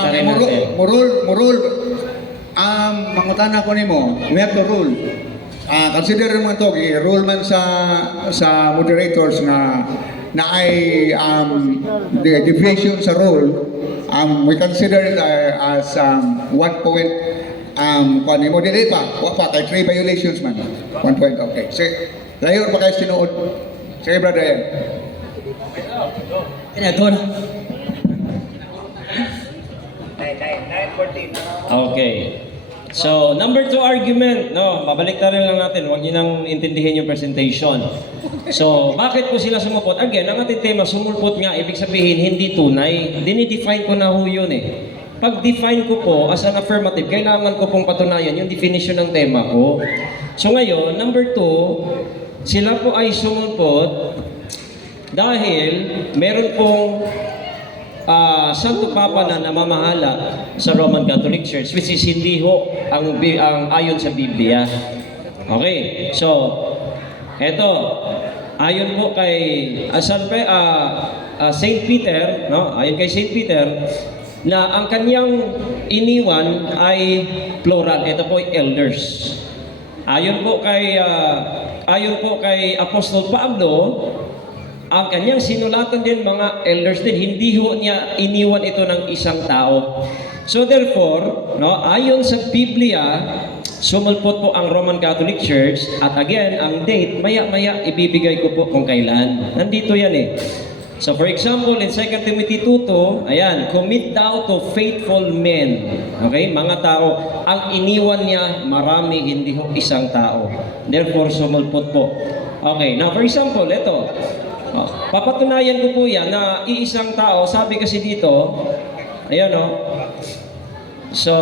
Balita rin natin. Murul, mangutana ko nimo, we have to rule. Consider mo ito, rule man sa moderators na ay the deviation sa rule, we consider it as 1 point. Kung moderate pa, kay 3 violations man. 1 point, okay. Sige, layo pa kayo sinuod. Sige, brother Ian. Pinagod. Okay. So, number 2 argument, no, babalik na rin lang natin, huwag niyo nang intindihin yung presentation. So, bakit po sila sumupot? Again, ang ating tema, sumulpot nga, ibig sabihin, hindi tunay. Dinidefine ko na ho yun eh. Pag-define ko po as an affirmative, kailangan ko pong patunayan yung definition ng tema ko. So ngayon, number 2, sila po ay sumulpot dahil meron pong Santo Papa na namamahala sa Roman Catholic Church, which is hindi ho ang ayon sa Biblia. Okay, so eto, ayon po kay Saint Peter, no? Ayon kay Saint Peter, na ang kanyang iniwan ay plural. Ito po ay elders. Ayon po kay Apostol Pablo, ang kanyang sinulatan din mga elders din, hindi ho niya iniwan ito ng isang tao. So therefore, no, ayon sa Biblia, sumulpot po ang Roman Catholic Church, at again, ang date, maya-maya ibibigay ko po kung kailan. Nandito yan eh. So for example, in 2 Timothy 2:2, ayan, commit thou to faithful men. Okay, mga tao, ang iniwan niya marami, hindi ho isang tao. Therefore, sumulpot po. Okay, now for example, ito. Papatunayan ko po yan na iisang tao, sabi kasi dito, ayan o. So,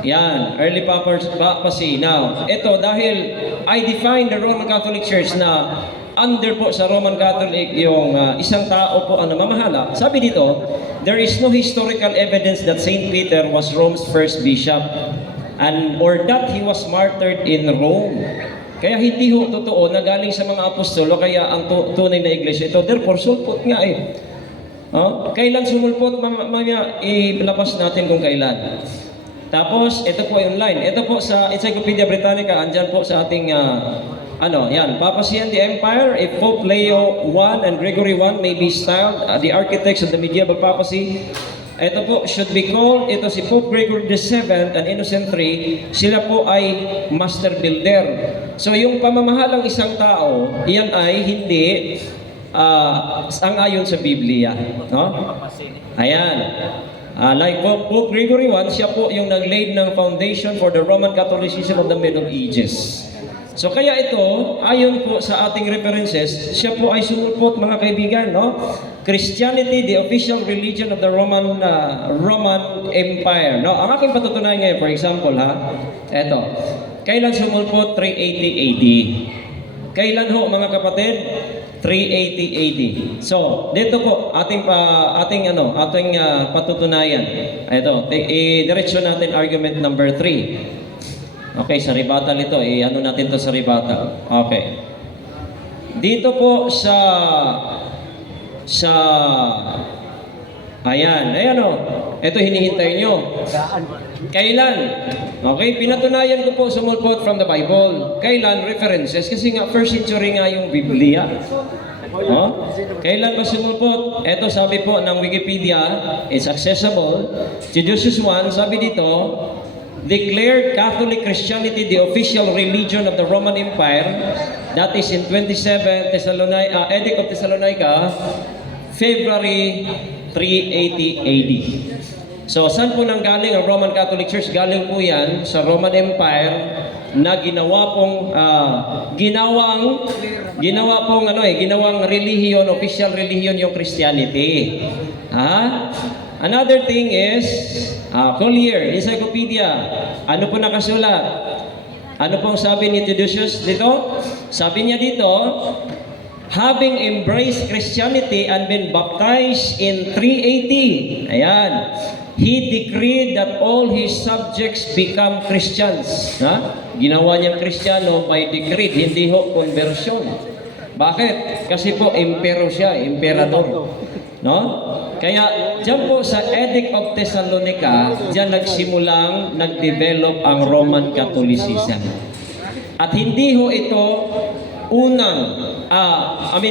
yan, early papacy. Now, ito, dahil I define the Roman Catholic Church na under po sa Roman Catholic yung isang tao po ang namamahala. Sabi dito, there is no historical evidence that Saint Peter was Rome's first bishop or that he was martyred in Rome. Kaya hindi ho totoo na galing sa mga apostolo, kaya ang tunay na iglesia ito. Therefore, sulpot nga eh. Kailan sumulpot? Mamaya ilabas natin kung kailan. Tapos, ito po yung line. Ito po sa Encyclopedia Britannica, andyan po sa ating yan, Papacy and the Empire. If Pope Leo I and Gregory I may be styled the architects of the medieval papacy, ito po should be called, ito si Pope Gregory VII and Innocent III, sila po ay master builder. So yung pamamahalang isang tao, iyan ay hindi sang-ayon sa Biblia. No? Ayan. Like Pope Gregory I, siya po yung nag-laid ng foundation for the Roman Catholicism of the Middle Ages. So kaya ito, ayon po sa ating references, siya po ay sumulpot, mga kaibigan, no? Christianity, the official religion of the Roman Empire. No? Ang aking patutunayan ngayon, for example, eto, kailan sumulpot? 380 AD. Kailan ho, mga kapatid? 380 AD. So, dito po ating patutunayan. Ito, diretso natin argument number 3. Okay, sa rebuttal ito, ano natin to sa rebuttal. Okay. Dito po ayan o. Ito hinihintay nyo. Kailan? Okay, pinatunayan ko po sumulpot from the Bible. Kailan? References. Kasi nga, first century nga yung Biblia. Kailan ba sumulpot? Ito sabi po ng Wikipedia, it's accessible. Judaeus 1, sabi dito, declared Catholic Christianity the official religion of the Roman Empire. That is in 27 Edict of Thessalonica, February 380 AD. So, saan po nang galing ang Roman Catholic Church? Galing po yan sa Roman Empire na ginawang relihiyon, official relihiyon yung Christianity. Another thing is, Collier, Encyclopedia. Ano po nakasulat? Ano pong sabi ni Theodosius dito? Sabi niya dito, having embraced Christianity and been baptized in 380, ayan, he decreed that all his subjects become Christians. Ginawa niyang Kristiyano by decree, hindi ho conversion. Bakit? Kasi po, emperor siya, emperador. No? Kaya dyan po sa Edict of Thessalonica, dyan nag-develop ang Roman Catholicism. At hindi ho ito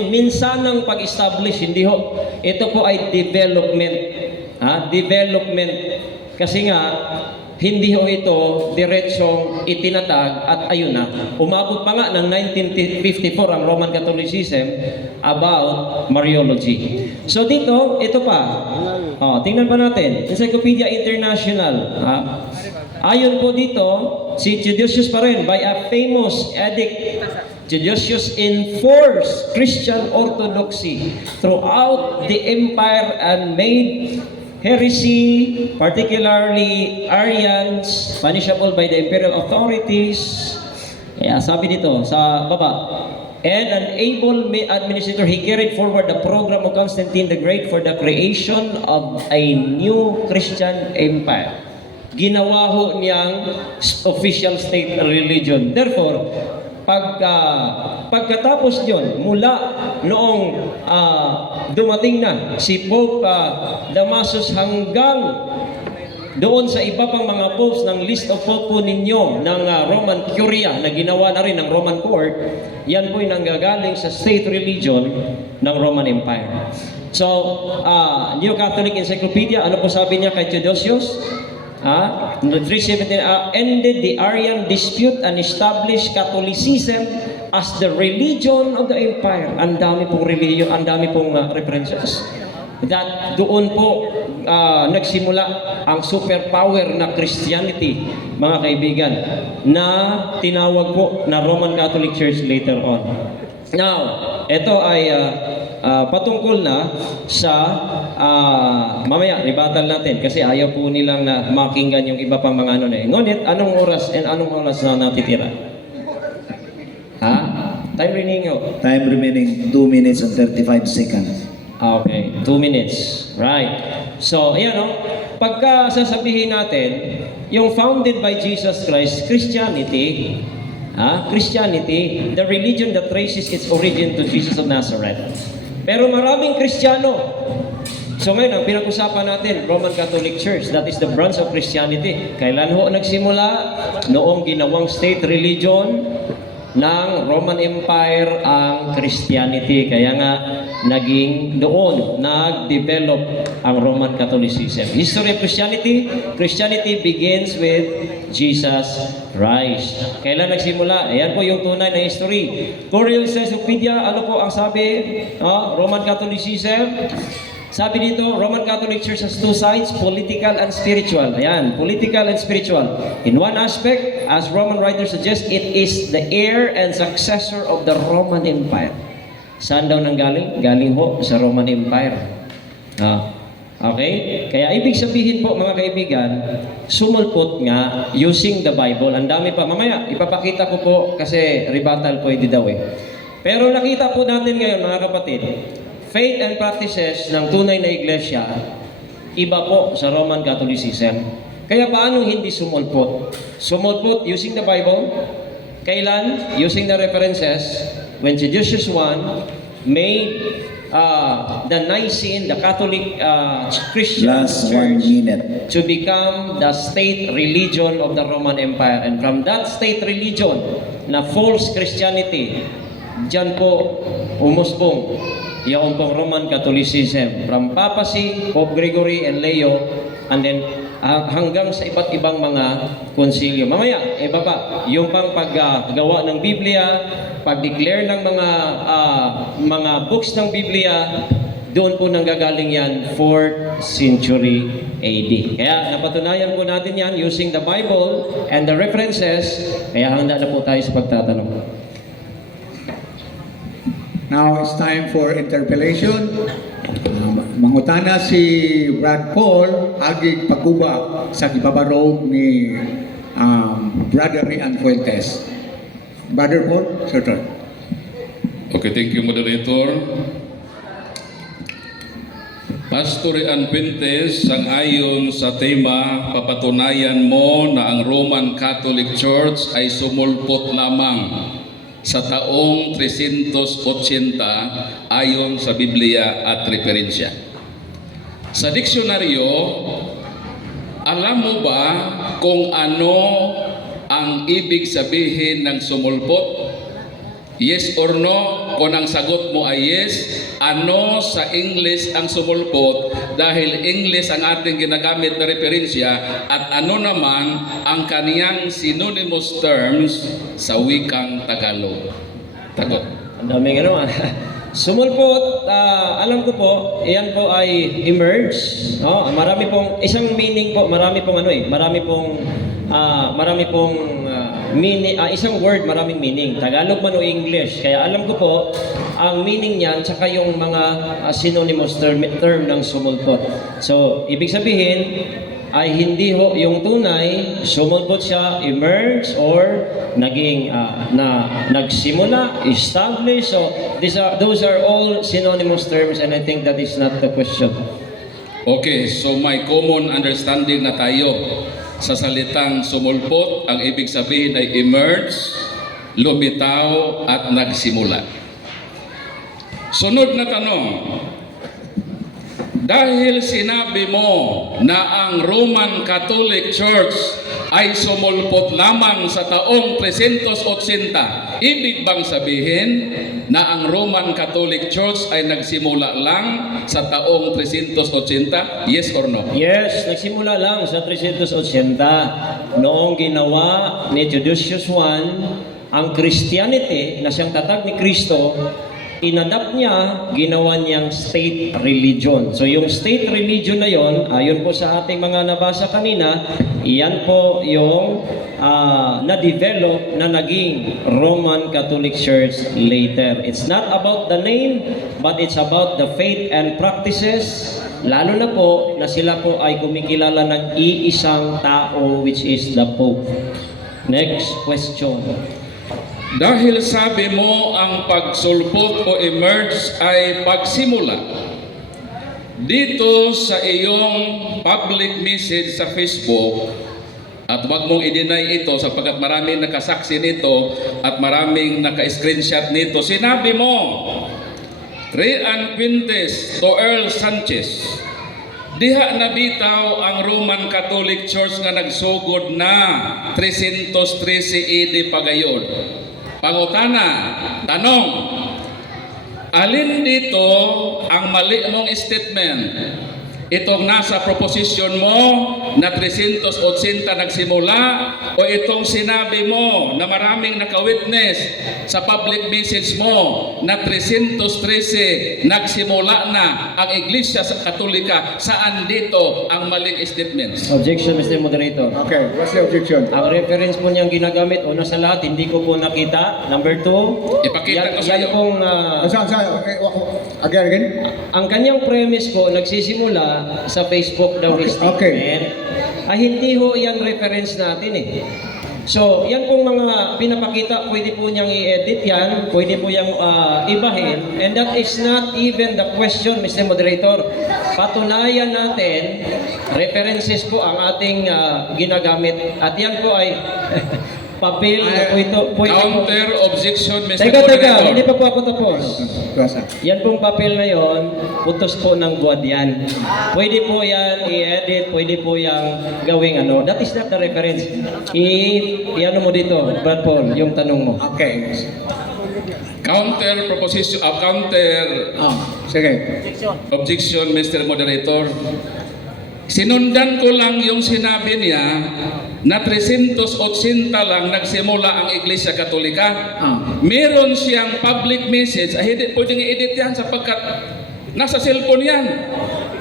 minsanang pag-establish, hindi ho. Ito po ay development. Development. Kasi nga, hindi ho ito diretsong itinatag at ayun na. Umabot pa nga ng 1954 ang Roman Catholicism about Mariology. So dito, ito pa. Tingnan pa natin. Encyclopedia International. Ayon po dito, si Theodosius pa rin, by a famous edict, Theodosius enforced Christian orthodoxy throughout the empire and made heresy, particularly Arians, punishable by the imperial authorities. Kaya sabi dito sa baba, and an able administrator, he carried forward the program of Constantine the Great for the creation of a new Christian empire. Ginawa ho niyang official state religion. Therefore, pagkatapos yon, mula noong dumating na si Pope Damasus hanggang doon sa iba pang mga popes ng list of pope po ninyo ng Roman Curia na ginawa na rin ng Roman Court, yan po'y nanggagaling sa state religion ng Roman Empire. So, New Catholic Encyclopedia, ano po sabi niya kay Theodosius? 317, ended the Arian dispute and established Catholicism as the religion of the empire. Ang dami pong religion, ang dami pong references. That doon po nagsimula ang superpower na Christianity, mga kaibigan, na tinawag po na Roman Catholic Church later on. Now, ito ay patungkol na sa mamaya, rebuttal natin kasi ayaw po nilang na makinggan yung iba pang mga ano na. Ngunit, anong oras na natitira? Time remaining ho? Time remaining 2 minutes and 35 seconds. Okay, 2 minutes. Right. So, ayan o. Pagka sasabihin natin, yung founded by Jesus Christ, Christianity, the religion that traces its origin to Jesus of Nazareth. Pero maraming Kristiyano. So ngayon, ang pinag-usapan natin, Roman Catholic Church, that is the branch of Christianity. Kailan ho nagsimula? Noong ginawang state religion ng Roman Empire ang Christianity. Kaya nga, naging doon, nag-develop ang Roman Catholicism. History of Christianity, Christianity begins with Jesus Christ. Kailan nagsimula? Ayan po yung tunay na history. Cornelius Encyclopedia, ano po ang sabi? Roman Catholicism. Sabi dito, Roman Catholic Church has two sides, political and spiritual. Ayan, political and spiritual. In one aspect, as Roman writers suggest, it is the heir and successor of the Roman Empire. Saan daw nanggaling? Galing ho sa Roman Empire. Okay? Kaya ibig sabihin po, mga kaibigan, sumulpot nga using the Bible. Ang dami pa. Mamaya, ipapakita ko po kasi rebuttal pwede daw eh. Pero nakita po natin ngayon, mga kapatid, faith and practices ng tunay na iglesia, iba po sa Roman Catholicism. Kaya paano hindi sumulpot? Sumulpot using the Bible. Kailan? Using the references. When Theodosius I made the Nicene, the Catholic Christian Last 1 Church minute. to become the state religion of the Roman Empire. And from that state religion na false Christianity, dyan po umusbong yung pong Roman Catholicism from papacy, Pope Gregory and Leo, and then hanggang sa iba't ibang mga konsilyo. Mamaya, iba pa, yung pang paggawa ng Biblia, pag-declare ng mga books ng Biblia, doon po nanggagaling yan 4th century AD. Kaya napatunayan po natin yan using the Bible and the references, kaya handa na po tayo sa pagtatanong. Now it's time for interpellation. Mangutana si Brad Paul agig pagkuba sa gipabarog ni Brother Rian Fuentes. Brother Paul, sir. Okay, thank you, moderator. Pastor Rian Fuentes, sang-ayon sa tema, papatunayan mo na ang Roman Catholic Church ay sumulpot lamang sa taong 380 ayon sa Biblia at referensya. Sa diksyonaryo, alam mo ba kung ano ang ibig sabihin ng sumulpot? Yes or no? Kung ang sagot mo ay yes, ano sa English ang sumulpot? Dahil English ang ating ginagamit na referensya, at ano naman ang kaniyang synonymous terms sa wikang Tagalog? Tagot. Ang daming ano ah. Sumulpot, alam ko po, iyan po ay emerge, no? Marami pong isang meaning po, marami pong meaning, isang word, maraming meaning. Tagalog man o English. Kaya alam ko po ang meaning niyan tsaka yung mga synonymous term ng sumulpot. So, ibig sabihin ay hindi ho yung tunay, sumulpot siya, emerge, or naging nagsimula, establish. So those are all synonymous terms, and I think that is not the question. Okay, so may common understanding na tayo. Sa salitang sumulpot, ang ibig sabihin ay emerge, lumitaw, at nagsimula. Sunod na tanong. Dahil sinabi mo na ang Roman Catholic Church ay sumulpot lamang sa taong 380, ibig bang sabihin na ang Roman Catholic Church ay nagsimula lang sa taong 380? Yes or no? Yes, nagsimula lang sa 380 noong ginawa ni Theodosius I ang Christianity na siyang tatag ni Kristo. Inadapt niya, ginawa niyang state religion. So yung state religion na yon, ayon po sa ating mga nabasa kanina, iyan po yung na-develop na naging Roman Catholic Church later. It's not about the name, but it's about the faith and practices. Lalo na po na sila po ay kumikilala ng iisang tao, which is the Pope. Next question. Dahil sabi mo ang pagsulpot o emerge ay pagsimula, dito sa iyong public message sa Facebook, at wag mong i-deny ito sapagkat maraming nakasaksi nito at maraming naka-screenshot nito, sinabi mo, Rian Quintes to Earl Sanchez, diha nabitaw ang Roman Catholic Church nga nagsugod na 313 AD pagayon. Pangutana, tanong, alin dito ang mali mong statement? Itong nasa proposition mo na 380 nagsimula, o itong sinabi mo na maraming naka-witness sa public message mo na 313 nagsimula na ang Iglesia Katolika? Saan dito ang maling statements? Objection, Mr. Moderator. Okay, what's the objection? Ang reference po niyang ginagamit, una sa lahat, hindi ko po nakita. Number 2, Ipakita ko sa iyo. pong, Again? ang kanyang premise po, nagsisimula sa Facebook daw his statement. Ay hindi ho yan reference natin eh. So, yan pong mga pinapakita, pwede po niyang i-edit yan, pwede po niyang ibahin, and that is not even the question, Mr. Moderator. Patunayan natin, references po ang ating ginagamit, at yan po ay papel na po ito. Counter objection, Mr. Teka, Moderator. hindi pa po ako tapos. Basta. Yan pong papel na yon, putos po ng buwad yan. Pwede po yan i-edit, pwede po yung gawing ano. That is not the reference. I-ano mo dito, Brad Paul, yung tanong mo. Okay. Counter proposition, counter Sige. objection, Mr. Moderator. Sinundan ko lang yung sinabi niya na 380 lang nagsimula ang Iglesia Katolika. Meron siyang public message, hindi pwedeng i-edit yan sapagkat nasa cellphone yan.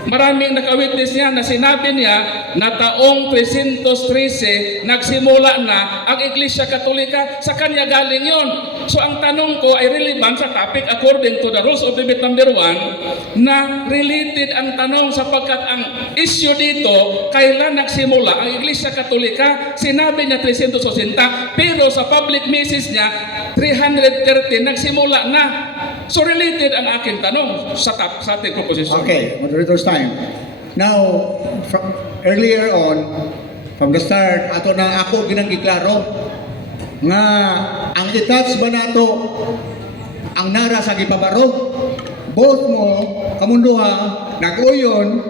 Maraming naka-witness niya na sinabi niya na taong 313 nagsimula na ang Iglesia Katolika. Sa kanya galing yon. So ang tanong ko ay relevant sa topic according to the rules of debate number 1, na related ang tanong sapagkat ang issue dito, kailan nagsimula ang Iglesia Katolika? Sinabi niya 380, pero sa public message niya 330 nagsimula na. So related ang aking tanong sa ating proposition. Okay, moderator's time. Now, from earlier on, from the start, ato na ako ginanggiklaro nga ang itats ba nato ang nara sa gipabarog, both mo kamunduha nag-uyon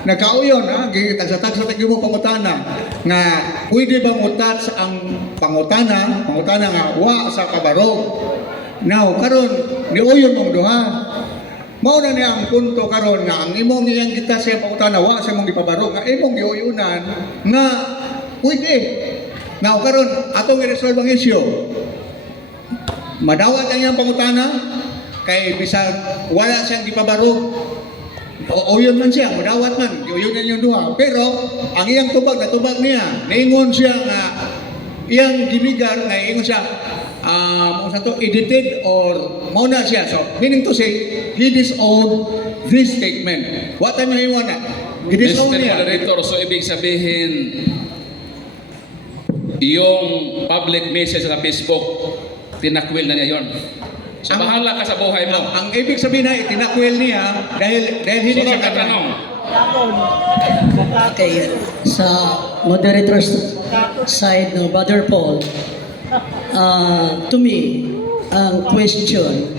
nagkauyon ha, tagsa-tagsa tayo mo pangutana nga pwede ba mutats ang pangutana nga wa sa kabarog. Now karon niuyon mong duha. Mao na niya ang punto karon nga ang imong iyang kita sa pangutana wa sa imong gipabarog nga imong giuyunan nga pwede. Now karon atong i-resolve ang issue. Madawat ang iyang pangutana kay bisag wala siyang gipabarog. O yun man siya, madawat man, yun yung duha. Pero ang iyang tubag na tubag niya, naingon siya nga iyang gimigar nga ingon siya mo sa to edited or mo na siya. So meaning to say he disowned this statement. What time na iwan na? Gidisown Mr. niya. Moderator, so ibig sabihin, yung public message sa Facebook, tinakwil na niya yon. So bahala ka sa buhay mo. Ang ibig sabihin na itinakwil niya dahil hindi Sunod siya ka tanong. Okay, sa moderator's side ng Brother Paul, to me, ang question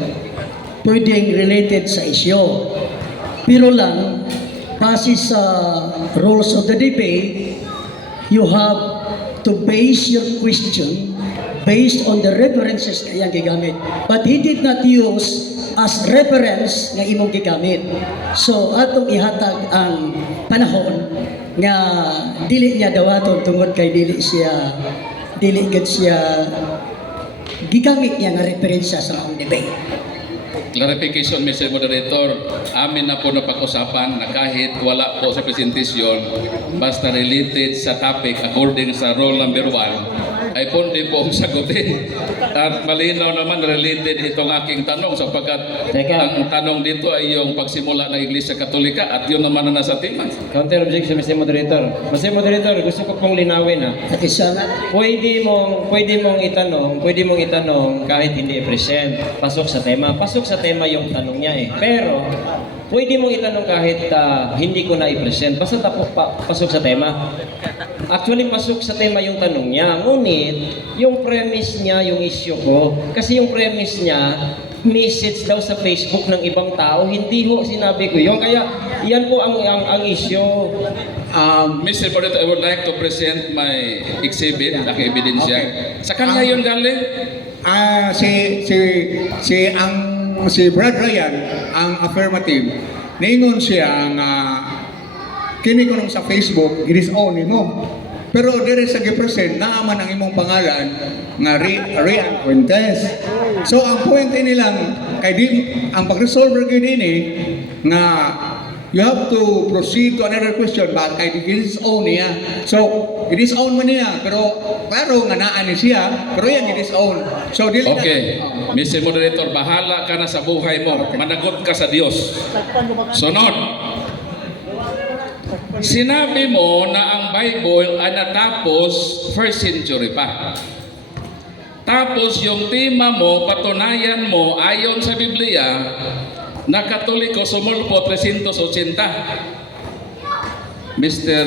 pwedeng related sa isyo. Pero lang, base sa rules of the debate, you have to base your question based on the references na iyang gigamit. But he did not use as reference nga imong gigamit. So, atong ihatag ang panahon nga dili niya dawaton tungod kay dili gid siya gigamit niya nga referensya sa akong debate. Clarification, Mr. Moderator, amin na po napag-usapan na kahit wala po sa presentasyon, basta related sa topic according sa rule number 1, ay pwede po sagutin. At malinaw naman related itong aking tanong sapagkat Teka. ang tanong dito ay yung pagsimula ng Iglesia Katolika at yun naman na nasa tema. Counter objection, Mr. Moderator. Mr. Moderator, gusto ko pong linawin ha. At isa nga, Pwede mong itanong kahit hindi i-present. Pasok sa tema. Pasok sa tema yung tanong niya eh. Pero, pwede mong itanong kahit hindi ko na i-present. Basta pasok sa tema. Actually, pasok sa tema yung tanong niya. Ngunit, yung premise niya, yung issue ko. Kasi yung premise niya, message daw sa Facebook ng ibang tao. Hindi ho sinabi ko yun. Kaya, yan po ang issue. Mr. Moderator, I would like to present my exhibit, aking ebidensya. Sa kanya yun galing? Si Brad Ryan ang affirmative. Ningon siya nga kini ko nung sa Facebook gidisown nimo. Pero dire sa gipresent naaman ang imong pangalan nga Rian Fuentes. So ang point nilang kay di ang pag-resolve gyud ini nga you have to proceed to another question ba kay gidisown niya. So gidisown man niya pero klaro nga naa ni siya pero yan gidisown. So dili na- Okay. Mr. Moderator, bahala ka na sa buhay mo. Managot ka sa Diyos. Sunod. Sinabi mo na ang Bible ay natapos 1st century pa. Tapos yung tema mo, patunayan mo, ayon sa Biblia, na Katoliko sumulpot 380. Mr.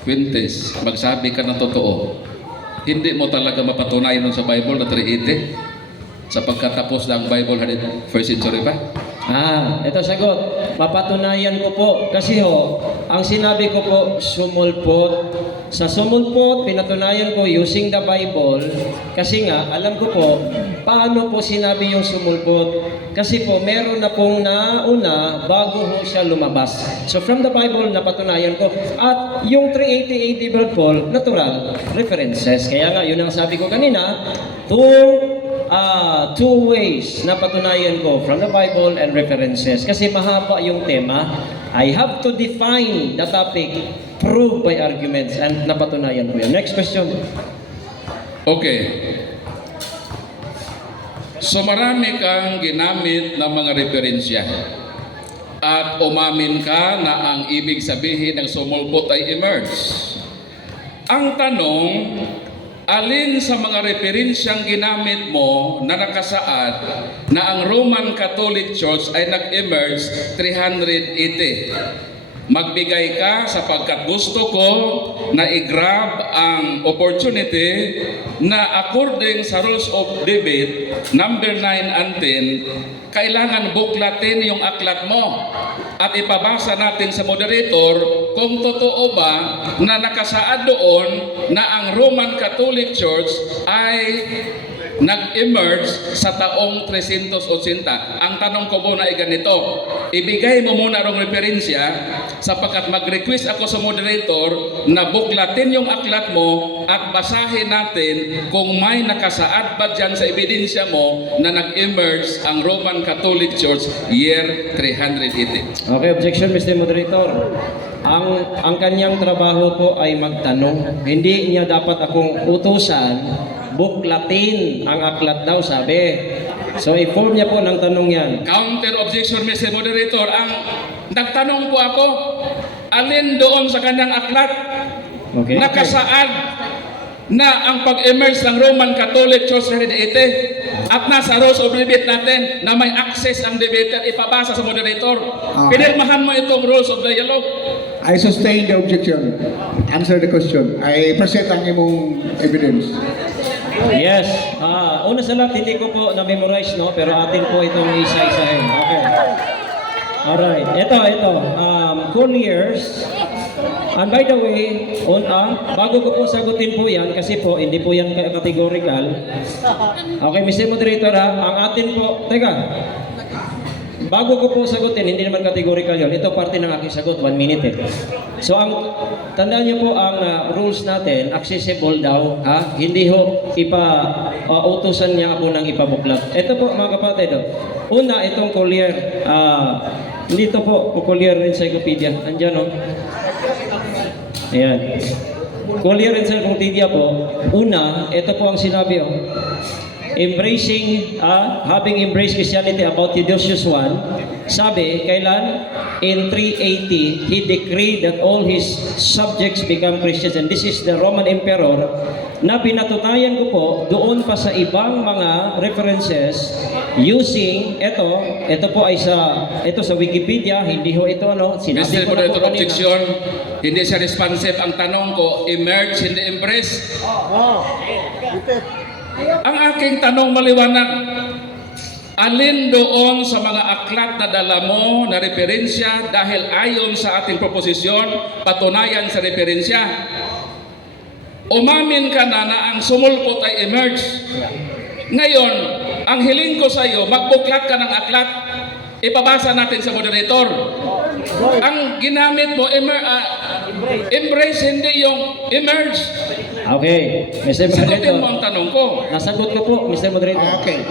Fuentes, magsabi ka ng totoo. Hindi mo talaga mapatunayan sa Bible na 380? Sa pagkatapos ng Bible 1st century pa? Ito sagot. Mapatunayan ko po. Kasi ang sinabi ko po, sumulpot. Sa sumulpot, pinatunayan ko using the Bible. Kasi nga, alam ko po, paano po sinabi yung sumulpot. Kasi po, meron na pong nauna bago ho siya lumabas. So from the Bible, napatunayan ko. At yung 380 Brad Paul, natural, references. Kaya nga, yun ang sabi ko kanina, two ways na patunayan ko from the Bible and references. Kasi mahaba yung tema. I have to define the topic, prove by arguments, and napatunayan ko yun. Next question. Okay. So marami kang ginamit ng mga referensya. At umamin ka na ang ibig sabihin ng sumulpot ay emerge. Ang tanong, alin sa mga referensyang ginamit mo na nakasaad na ang Roman Catholic Church ay nag-emerge 380? Magbigay ka sapagkat gusto ko na i-grab ang opportunity na according sa rules of debate, number 9 and 10, kailangan buklatin yung aklat mo at ipabasa natin sa moderator kung totoo ba na nakasaad doon na ang Roman Catholic Church ay nag-emerge sa taong 380. Ang tanong ko muna ay ganito, ibigay mo muna rong referensya sapagkat mag-request ako sa moderator na buklatin yung aklat mo at basahin natin kung may nakasaad ba dyan sa ebidensya mo na nag-emerge ang Roman Catholic Church year 380. Okay, objection, Mr. Moderator. Ang kanyang trabaho po ay magtanong. Hindi niya dapat akong utusan, buklatin ang aklat daw, sabi. So, i-form niya po ng tanong yan. Counter objection, Mr. Moderator. Ang nagtanong po ako, alin doon sa kanyang aklat Okay. nakasaad na ang pag-emerge ng Roman Catholic Church 380 at nasa rules of debate natin na may access ang debater, ipabasa sa moderator. Pinirmahan mo itong rules of dialogue. I sustain the objection. Answer the question. I present ang imong evidence. Yes. Una sa lahat, hindi ko po na-memorize, no? Pero atin po itong isa-isahin. Okay. Alright. Ito. Colliers. And by the way, bago ko po sagutin po yan, kasi po, hindi po yan categorical. Okay, Mr. Moderator, ang atin po, bago ko po sagutin, hindi naman categorical yun. Ito parte ng aking sagot, 1 minute. So, tandaan niyo po ang rules natin, accessible daw, hindi ho utusan niya ako ng ipabuklat. Ito po mga kapatid, una itong Collier, dito po, Collier Encyclopedia, andyan o. Ayan. Collier Encyclopedia po, una, ito po ang sinabi having embraced Christianity about Theodosius I, sabi, kailan? In 380, he decreed that all his subjects become Christians. And this is the Roman Emperor na pinatutayan ko po doon pa sa ibang mga references using, ito po ay sa Wikipedia, hindi ho ito sinabi Mr. ko na po Moderator, kanina. objection. Hindi siya responsive. Ang tanong ko, emerge, hindi embrace. Ang aking tanong maliwanag, alin doon sa mga aklat na dala mo na referensya dahil ayon sa ating proposisyon, patunayan sa referensya? Umamin ka na ang sumulpot ay emerge. Ngayon, ang hiling ko sa iyo, magbuklat ka ng aklat, ipabasa natin sa moderator. Ang ginamit mo, embrace, hindi yung emerge. Okay, Mr. Sagutin Moderator. mo ang tanong ko. Nasagot ko po, Mr. Moderator. Okay.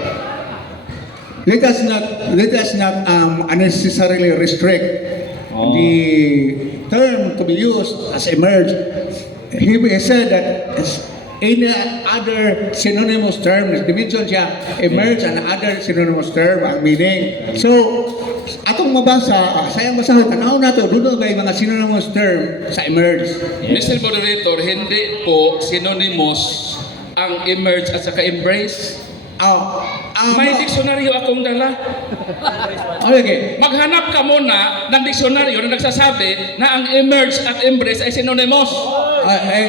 Let us not unnecessarily restrict the term to be used as emerge. He said that any other synonymous term, dimension siya, emerge and other synonymous term ang meaning. So, atong mabasa, sayang basahon, tanaw na to, doon may mga synonymous term sa emerge. Mr. Moderator, hindi po synonymous ang emerge at saka embrace. May diksyonaryo akong dala. Okay. Maghanap ka muna ng diksyonaryo na nagsasabi na ang emerge at embrace ay synonymous.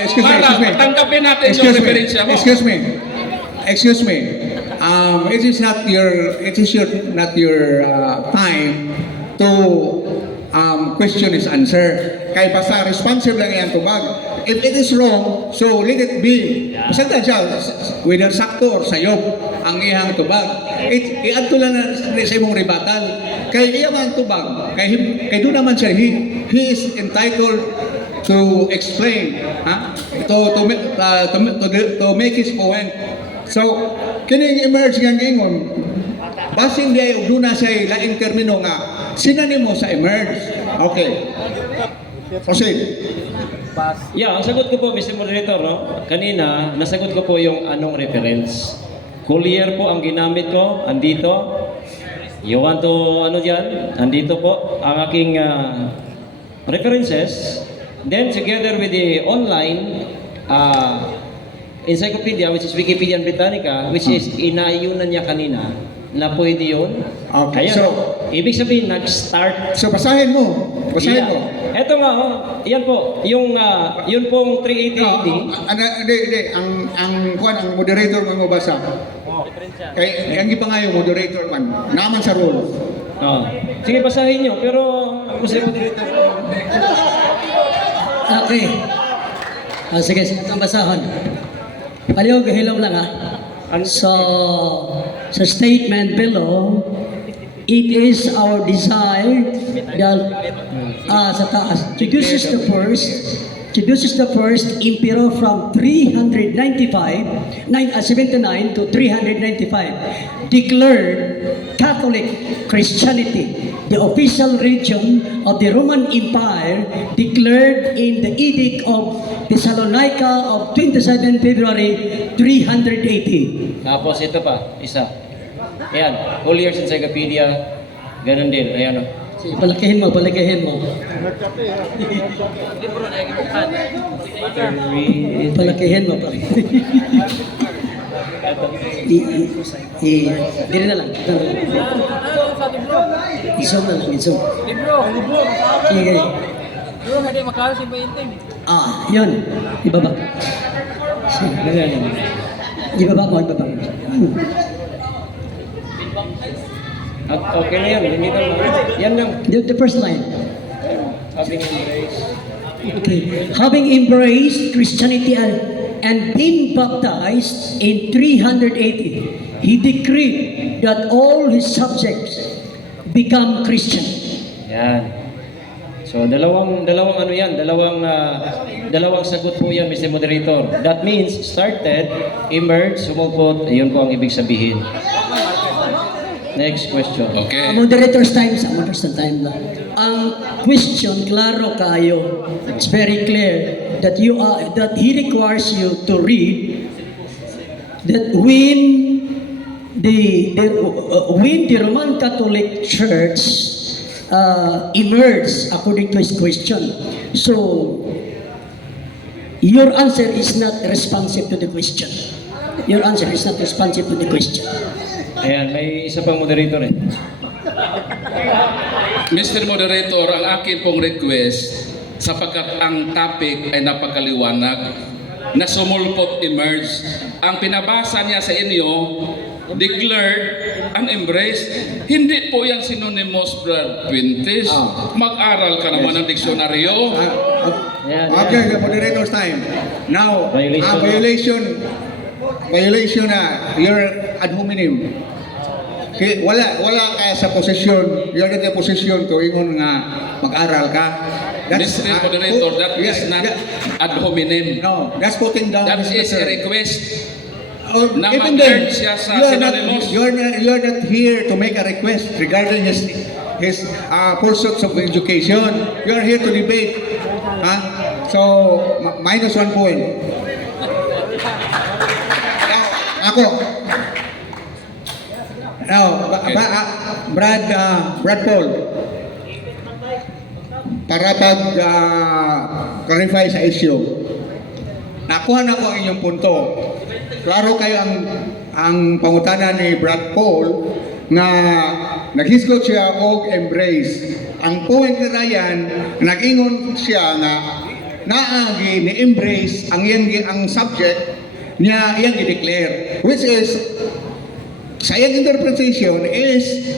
Excuse me. Tanggapin natin yung referensya mo. Excuse me. It is not your time to question his answer. Kay basta responsive lang yan tubag. If it is wrong, so let it be. Pasagdan siya, whether sakto or sayop ang iyang tubag. I-add to lang na sa imong rebuttal. Kay iya man tubag, kay doon naman siya, he is entitled to explain, to make his point. So, kining emerge nga ingon, basin diay og duna siya laing termino nga sinanimo sa emerge. Okay. Proceed. Yeah, ang sagot ko po, Mr. Moderator, kanina, nasagot ko po yung anong reference. Collier po ang ginamit ko, andito. You want to, dyan? Andito po, ang aking references. Then, together with the online encyclopedia, which is Wikipedia Britannica, which is inayunan niya kanina, na pwede yun. Okay, Kaya, so, ibig sabihin, nag-start. So basahin mo. Basahin mo. Ito nga, oh, yan po, yung, yun pong 380. Hindi. Ang moderator mo mabasa. Kay ang iba nga yung moderator man. Naman sa rule. Oh. Sige, basahin nyo, pero ako si moderator. Okay. Sige, ang basahan. Paliw, hilaw lang ha. So, sa statement below, it is our desire that sa taas, Caduceus the first emperor from 79 to 395 declared Catholic Christianity the official religion of the Roman Empire, declared in the Edict of Thessalonica of 27 February 380. Tapos ito pa, isa. Ayan, Whole Years Encyclopedia, ganun din. Ayan o. Sige, palakihin mo. Palakihin mo pa. Dili na lang. Isom na lang, isom. Sige. Yun. Ibaba. Sige, ibaba mo. At okay na yan, hindi na yan lang. The first line. Having embraced. Okay. Having embraced Christianity and been baptized in 380, he decreed that all his subjects become Christian. Yan. So dalawang ano yan, dalawang sagot po yan, Mr. Moderator. That means started, emerged, sumulpot, ayun po ang ibig sabihin. Next question. Okay. Moderator's time na. Ang question klaro kayo. It's very clear that he requires you to read that when the Roman Catholic Church emerged according to his question. So your answer is not responsive to the question. Your answer is not responsive to the question. Ayan, may isa pang moderator eh. Mr. Moderator, ang akin pong request, sapagkat ang topic ay napakaliwanag, na sumulpot emerge, ang pinabasa niya sa inyo, declared and embraced, hindi po yan synonymous, Brad Quintes. Mag-aral ka naman ng diksyonaryo. Okay, the moderator's time. Now, violation na you're ad hominem. Okay, wala ka sa posisyon, you're not in a position to ingon nga mag-aral ka. Mr. Moderator, that is not ad hominem. No, that's putting down That his is a matter. request. Na Even mag-learn then, siya sa you're synonymous. not here to make a request regarding his pursuits of education. You are here to debate. So, minus 1 point. Ako. Now, Brad Paul. Para clarify sa issue. Nakuha na ko ang inyong punto. Klaro kayo ang pangutanan ni Brad Paul na naghisgot siya og embrace. Ang point ni Ryan, nag-ingon siya na naagi ni embrace ang subject niya iyang i-declare, which is sa iyang interpretation is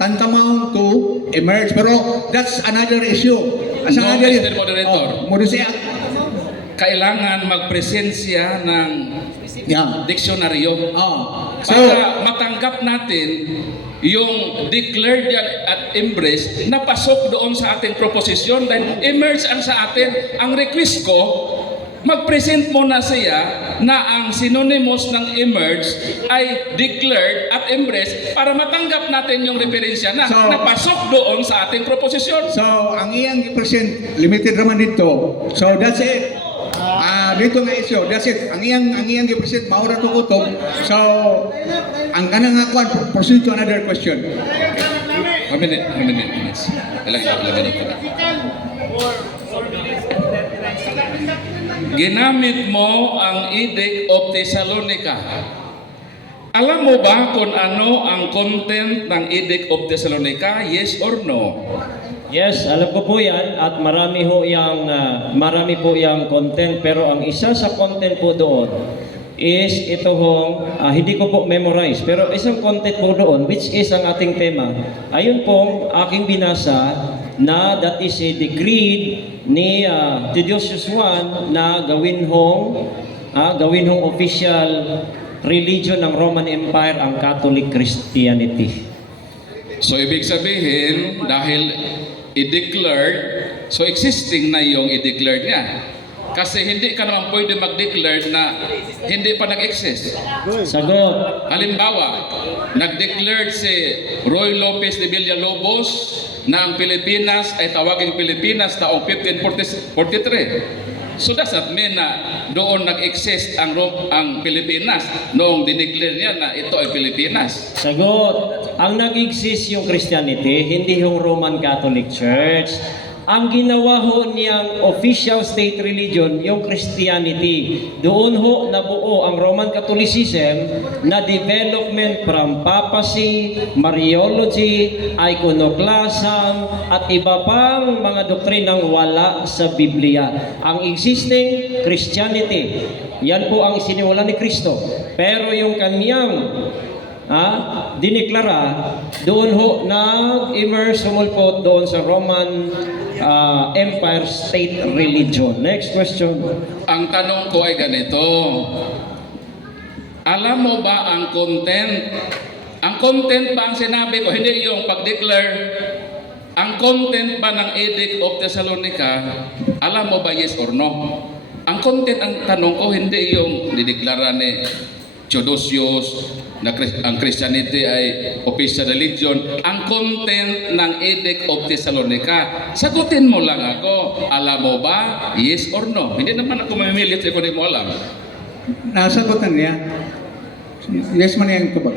tantamount to emerge, pero that's another issue. No, Mr. Moderator. Kailangan mag-presensya ng diksyonaryo. Para matanggap natin yung declared at embrace na pasok doon sa ating proposisyon dahil emerge ang sa atin. Ang request ko, mag-present mo na siya na ang synonymous ng emerge ay declared at embrace para matanggap natin yung referensya na napasok doon sa ating proposisyon. So, ang iyang i-present, limited naman dito. So, that's it. Dito nga issue, that's it. Ang iyang i-present, maura tukutok. So, ang kanang akuan, proceed to another question. How many minutes? Ilang minutes? Ginamit mo ang Edict of Thessalonica. Alam mo ba kung ano ang content ng Edict of Thessalonica? Yes or no? Yes, alam ko po yan at marami po yang content, pero ang isa sa content po doon is ito hong hindi ko po memorize, pero isang content po doon which is ang ating tema. Ayun pong aking binasa na that is a decree ni Theodosius I na gawin hong official religion ng Roman Empire ang Catholic Christianity. So ibig sabihin, dahil i-declared, so existing na yung i-declared niya. Kasi hindi ka naman pwede mag-declare na hindi pa nag-exist. Sagot. Halimbawa, nag-declare si Roy Lopez de Villalobos na ang Pilipinas ay tawaging Pilipinas taong 1543. So does that mean na doon nag-exist ang Pilipinas noong dineclare niya na ito ay Pilipinas? Sagot. Ang nag-exist yung Christianity, hindi yung Roman Catholic Church. Ang ginawa ho niyang official state religion, yung Christianity. Doon ho nabuo ang Roman Catholicism na development from papacy, Mariology, iconoclasm, at iba pang mga doktrinang wala sa Biblia. Ang existing Christianity, yan po ang isiniwala ni Kristo. Pero yung kanyang dineklara, doon ho nag-immerse, sumulpot doon sa Roman Empire State Religion. Next question. Ang tanong ko ay ganito. Alam mo ba ang content? Ang content ba ang sinabi ko? Hindi yung pag-declare. Ang content ba ng Edict of Thessalonica? Alam mo ba yes or no? Ang content, ang tanong ko, hindi yung dideklara ni Theodosius na ang Christianity ay official religion. Ang content ng Edict of Thessalonica, sagutin mo lang ako, alam mo ba, yes or no? Hindi naman ako mamimilit kung hindi mo alam. Nasagutan niya. Yes man yan ko ba?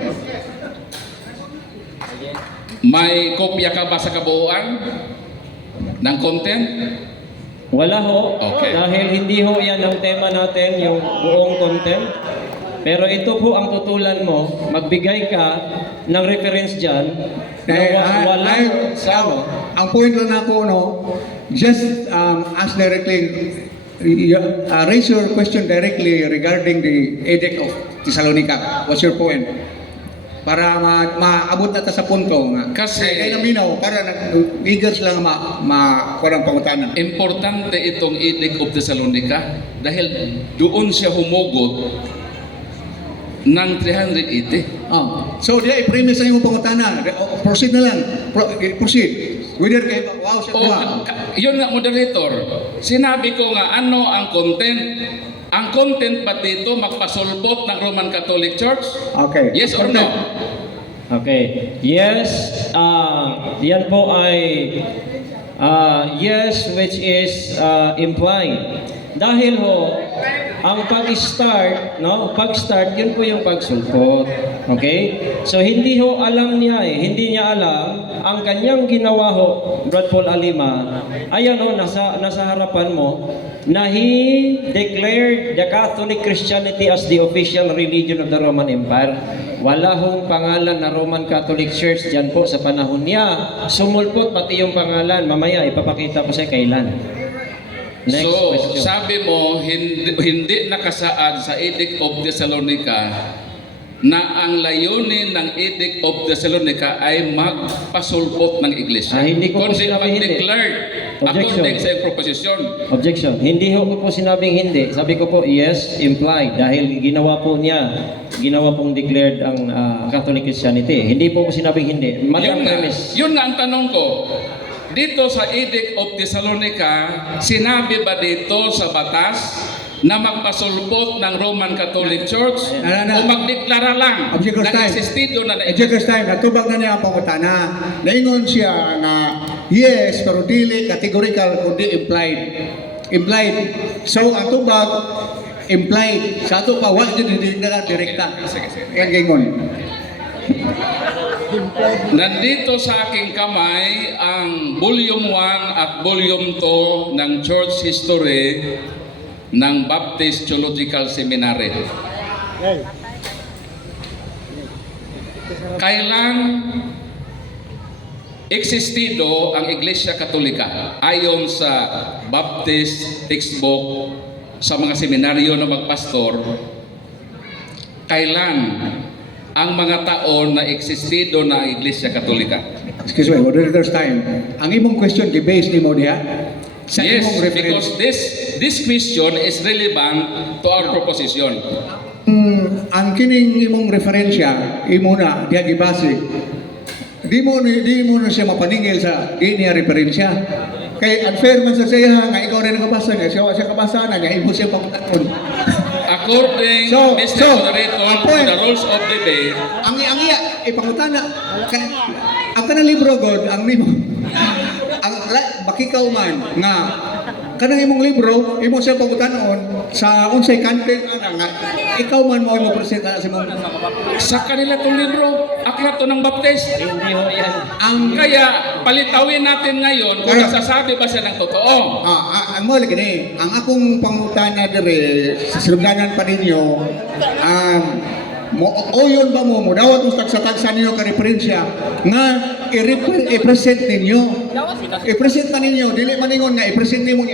May kopya ka ba sa kabuuan ng content? Wala ho. Okay. Dahil hindi ho yan ang tema natin, yung buong content. Pero ito po ang tutulan mo, magbigay ka ng reference dyan na ang point lang ako, no, just ask directly, raise your question directly regarding the Edict of Thessalonica. What's your point? Para maabot na ta sa punto nga. Kasi kaya naminaw, para nag-eagles lang kurang pangutanan. importante itong Edict of Thessalonica dahil doon siya humugot ng 380. So, i-premise na yung pangutanan. Proceed na lang. Proceed. Whether kayo, wow, siya O, yun nga, moderator. Sinabi ko nga, ano ang content? Ang content ba dito magpasulpot ng Roman Catholic Church? Okay. Yes or no? Okay. Yes, yan po ay yes, which is implied. Dahil ho, ang pag-start, yun po yung pagsulpot. Okay? So, hindi ho alam niya hindi niya alam, ang kanyang ginawa ho, Brad Paul Alima, ayan ho, nasa harapan mo, na he declared the Catholic Christianity as the official religion of the Roman Empire. Wala hong pangalan na Roman Catholic Church dyan po sa panahon niya. Sumulpot pati yung pangalan. Mamaya, ipapakita ko sa kailan. Next So, question. sabi mo, hindi nakasaad sa Edict of Thessalonica na ang layunin ng Edict of Thessalonica ay magpasulpot ng iglesia. Hindi ko po kundi sinabi hindi. mag-declare Objection. according sa iyong proposition. Objection. Hindi ho ko po sinabing hindi. Sabi ko po, yes, implied. Dahil ginawa pong declared ang Catholic Christianity. Hindi po ko sinabing hindi. Mali ang premise. Yun nga ang tanong ko. Dito sa Edict of Thessalonica, sinabi ba dito sa batas na magpasulpot ng Roman Catholic Church o magdeklara lang Objector's na time. existido na Objector's time, natubag na niya ang pangutana. Naingon siya na yes, pero dili categorical, kundi implied. Implied. So, ang tubag, implied. Sa ito pa, wala dyan, hindi na direkta. Yan gingon. Nandito sa aking kamay ang Volume 1 at Volume 2 ng Church History ng Baptist Theological Seminary. Kailan Existido ang Iglesia Katolika ayon sa Baptist textbook sa mga seminaryo ng magpastor. Kailan ang mga taon na existido na ang Iglesia Katolika? Excuse me, moderator's time. Ang imong question, gi-base ni mo diha? Sa Yes, imong reference. because this question is relevant to our proposition. Ang kining imong referensya, imo na, diha gibase. Di mo na siya mapaningil sa di niya referensya. Kay unfair man sa siya nga ikaw rin ang kabasa niya, siya kabasa na niya, imo siya pangutanon. According So, Mr. Moderator to point. the rules of debate, Ang iya ipangutana ang kanang libro god ang nimo bakikaw man nga kanang imong libro imo siya pangutanon sa unsay content nga ikaw man mo presenta sa imong sa kanila itong libro, aklat to ng Baptist. Hindi ho yan. ang Kaya palitawin natin ngayon kung Kaya- nagsasabi ba siya ng totoo. ang mo lagi ni ang akong pangutana dire sa silundanan pa ninyo o yun ba mo dawat mo tagsa-tagsa ninyo ka referensya nga i-present ninyo i-present man ninyo dili man ningon nga i-present nimo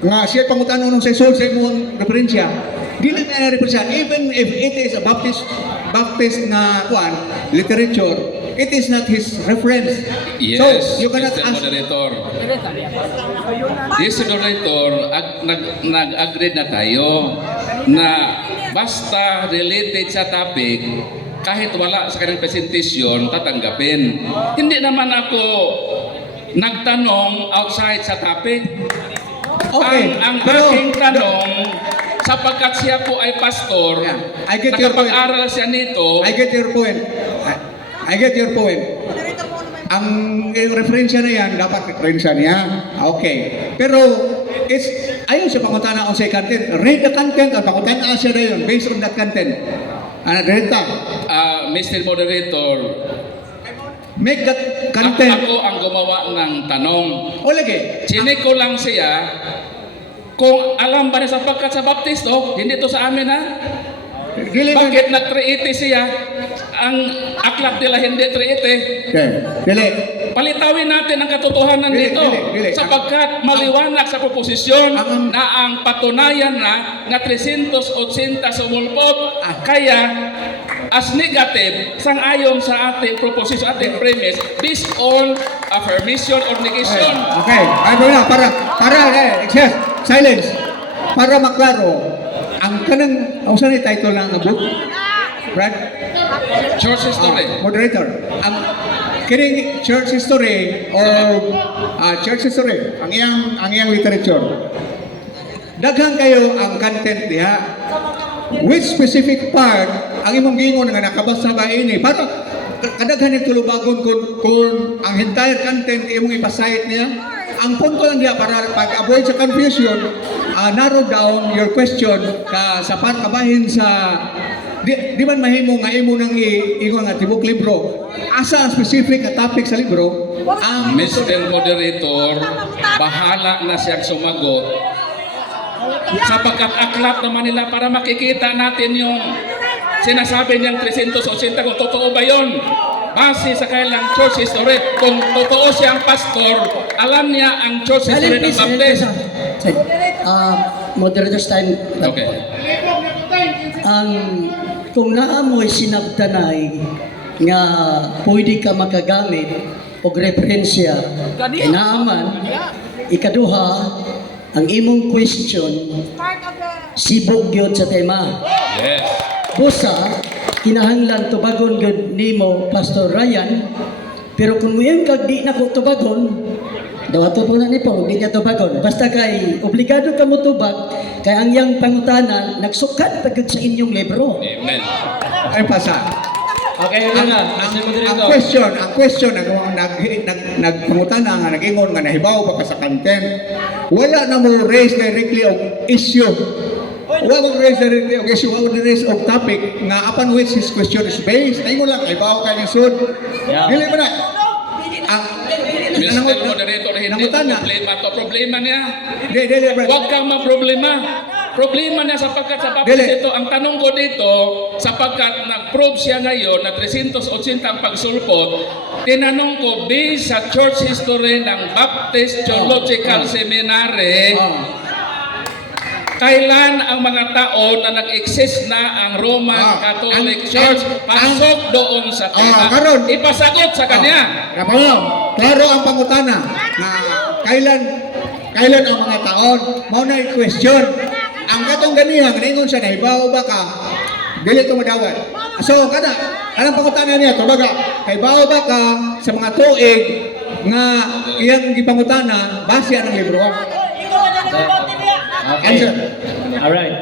nga siya pangutano nung sa soul sa imong referensya dili na referensya even if it is a Baptist na kuan literature it is not his reference Yes, so you cannot Mr. ask Moderator. Mr. Moderator, nag-agree na tayo na basta related sa topic, kahit wala sa kanyang presentation, tatanggapin. Hindi naman ako nagtanong outside sa topic. Okay, Ang pero- aking tanong, sapagkat siya po ay pastor, Yeah, I get your point. nakapag-aral siya nito, I get your point. I get your point. Ang referensya na yan, dapat referensya niya. Okay. Pero, ayaw siya pangutana on sa content. Read the content at pangutana siya na yun based on that content. Ano, direkta. Mr. Moderator, Make that content. ako ang gumawa ng tanong. O lagi. Chinik ko lang siya kung alam ba niya sapagkat sa Baptist, hindi to sa amin ha? Dili man. Bakit nag-380 siya? Ang aklat nila hindi 380. Okay. Dili. Palitawin natin ang katotohanan Dili, dito. dili. Sapagkat maliwanag sa proposisyon Ang- na ang patunayan na 380 sumulpot. Kaya, as negative, sang-ayon sa ating proposition, ating premise, based on affirmation or negation. Okay. Ano na, excess. Silence. Para maklaro, ang kanang, ang saan yung title ng book? Brad? Church history. Moderator, ang kining church history or church history, ang iyang literature. Daghan kayo ang content diha. Which specific part ang imong gingon nga nakabasa ba ini? Para kadaghan yung tulubagon kung ang entire content imong ipasayit niya. Ang punto lang diha para pag-avoid sa confusion, narrow down your question sa kabahin sa di man mahimo nga imo nang ingon nga tibok libro asa ang specific na topic sa libro ang Mr. Moderator, bahala na siyang sumagot. Sapagkat aklat naman nila para makikita natin yung sinasabi niyang 380 kung totoo ba yun. Base sa kailang church history, kung totoo siyang pastor, alam niya ang church history ng Baptist. Moderator's time. Okay. Kung naamoy sinabtanay nga pwede ka makagamit og referensya kay naaman ikaduha ang imong question sibog gyud sa tema Yes. busa kinahanglan tubagon gyud nimo Pastor Ryan pero kung muyon kag di nako tubagon dawato po na ni po di niya tubagon basta kay obligado ka mo tubag kay ang yang pangutana nagsukat pagod sa inyong libro. Amen. ay pasa Okay, yun na. Mr. ang Moderator. question nagpangutana nga nag-ingon nga nahibaw ba ka sa content wala na mo raise directly og issue wala mo raise directly og issue wala mo raise og topic nga upon which his question is based naingon lang nahibaw ka ni sud Yeah. dili mo na ang Mr. Moderator, hindi nangutana problema to. Problema niya. dili Huwag kang maproblema. Problema niya sapagkat sa Dili. Baptist ito, ang tanong ko dito, sapagkat nag-prove siya ngayon na 380 ang pagsulpot, tinanong ko, based sa church history ng Baptist Theological Seminary, kailan ang mga tao na nag-exist na ang Roman Catholic Church pasok doon sa tema? karon. Ipasagot sa kanya. Klaro ang pangutana na kailan ang mga taon mao na question. Ang katong ganihang ningon siya nahibaw ba ka dili to madawat. So kanang pangutana niya to baga kaybaw ba ka sa mga tuig nga iyang gipangutana base ang libro. Okay. Answer. Alright.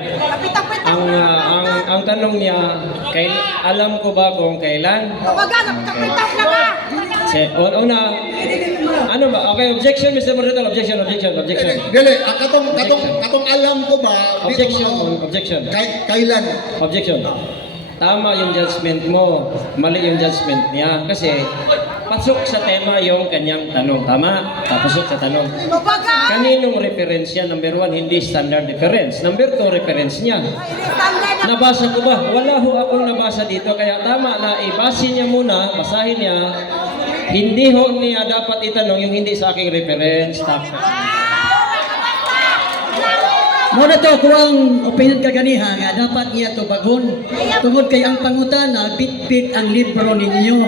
Ang tanong niya, alam ko ba kung kailan? Una, ano ba? Okay, objection, Mr. Morrito. Objection. Dili, ang katong alam ko ba dito Objection. Kailan? Objection. Tama yung judgment mo, mali yung judgment niya. Kasi, pasok sa tema yung kanyang tanong. Tama? Papasok sa tanong. Kaninong reference yan? Number 1, hindi standard reference. Number 2, reference niya. Nabasa ko ba? Wala ho akong nabasa dito. Kaya tama na ibase niya muna, basahin niya. Hindi ho niya dapat itanong yung hindi sa aking reference. Muna to kung ang opinion kaganiha nga dapat niya to bagon. Tungod kay ang pangutana bit-bit ang libro ninyo.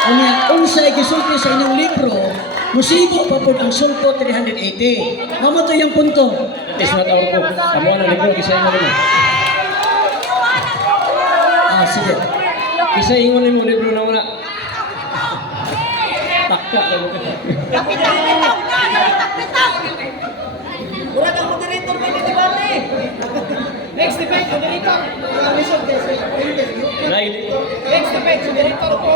Unya unsay gisulti sa inyong libro, musibo pa pud ang sulpo 380. Mamo to yung punto. It's not our book. Amo na libro, kisa ingon mo. Sige. Kisa ingon mo libro na una. Takka. Murag ang moderator ba ni Dibate? Next debate, moderator. Next debate, moderator po.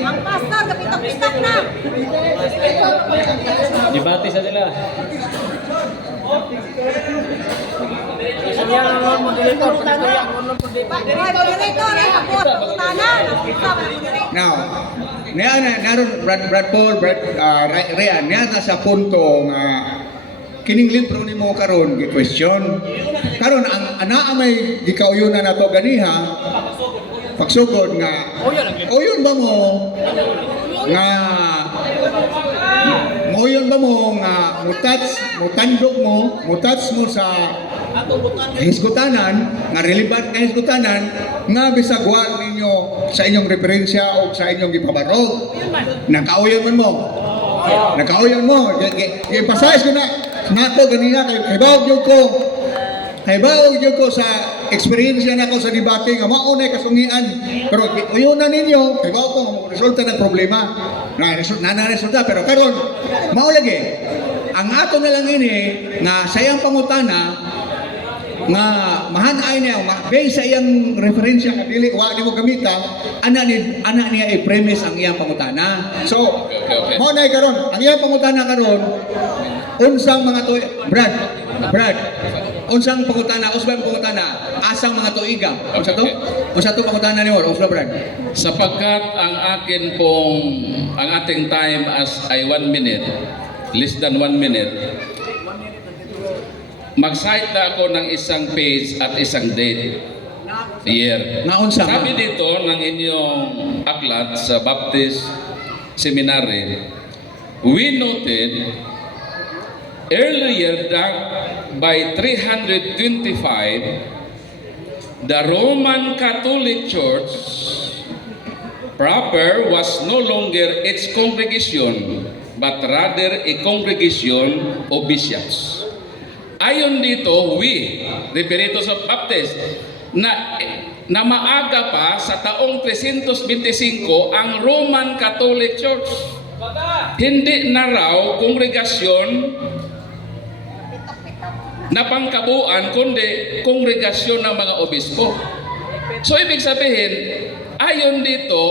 Ang pastor, kapitak-pitak na. Debate sa nila. Moderator, kapot, pangutanan. Now, naroon Brad Paul, Rian, niya sa punto nga kining libro nimo karon gi-question. Karon ang anaa may gikauyunan nato ganiha pagsugod nga uyon ba mo nga moyon ba mo nga mutats mo sa hisgutanan nga relevant nga hisgutanan nga bisag wa ninyo sa inyong referensya o sa inyong gipabarog nakauyon mo ipasayas ko na nato ganina kay bawag yun ko sa experience nako sa debate nga maunay kasungian pero uyunan ninyo kay bawag ko nga resulta ng problema na resulta pero karon mao lagi ang ato na lang ini nga sayang pangutana nga mahanay niya based sa iyang referensya nga dili wa nimo gamita ana niya i-premise ang iyang pangutana so Okay. mao na karon ang iyang pangutana karon unsang mga to Brad unsang pangutana asang mga tuiga unsa to pangutana nimo unsa Brad Sapagkat ang ating time as ay 1 minute, less than 1 minute, mag-cite na ako ng isang page at isang date, year. nga unsa Sabi dito ng inyong aklat sa Baptist Seminary, we noted earlier that by 325, the Roman Catholic Church proper was no longer its congregation, but rather a congregation of bishops. Ayon dito, we, the Peritos of Baptist, na maaga pa sa taong 325 ang Roman Catholic Church. Hindi na raw kongregasyon na pangkabuuan, kundi kongregasyon ng mga obispo. So ibig sabihin, ayon dito,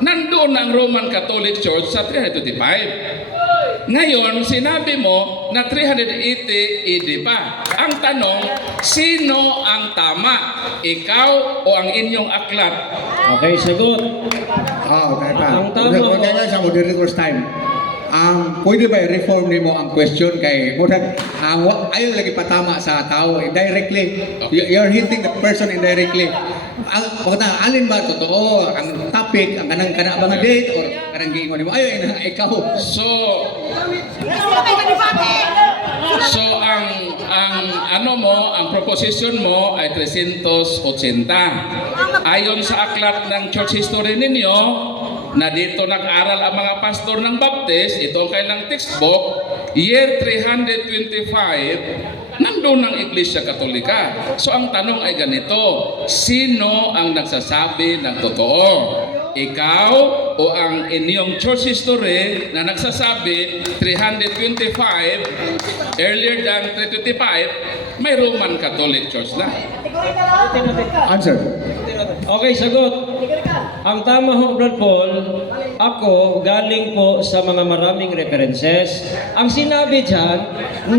nandoon ang Roman Catholic Church sa 325. Ngayon, sinabi mo na 380 AD pa. Ang tanong, sino ang tama? Ikaw o ang inyong aklat? Okay, sagot. okay pa Ang tama mo- sa moderator's time pwede ba i-reform nimo ang question kay murag ayaw lagi patama sa tao indirectly. You're hitting the person indirectly. Ang alin ba totoo ang topic, ang kanang mga date or kanang giingon nimo ayaw ikaw. So ang ang proposition mo ay 380. Ayon sa aklat ng church history ninyo, na dito nag-aral ang mga pastor ng Baptist, ito ang kailang textbook, year 325, nandun ang Iglesia Katolika. So ang tanong ay ganito, sino ang nagsasabi ng totoo? Ikaw o ang inyong church history na nagsasabi 325, earlier than 325, may Roman Catholic Church na. Answer. Okay, sagot. Ang tama ho, Brad Paul, ako galing po sa mga maraming references. Ang sinabi dyan,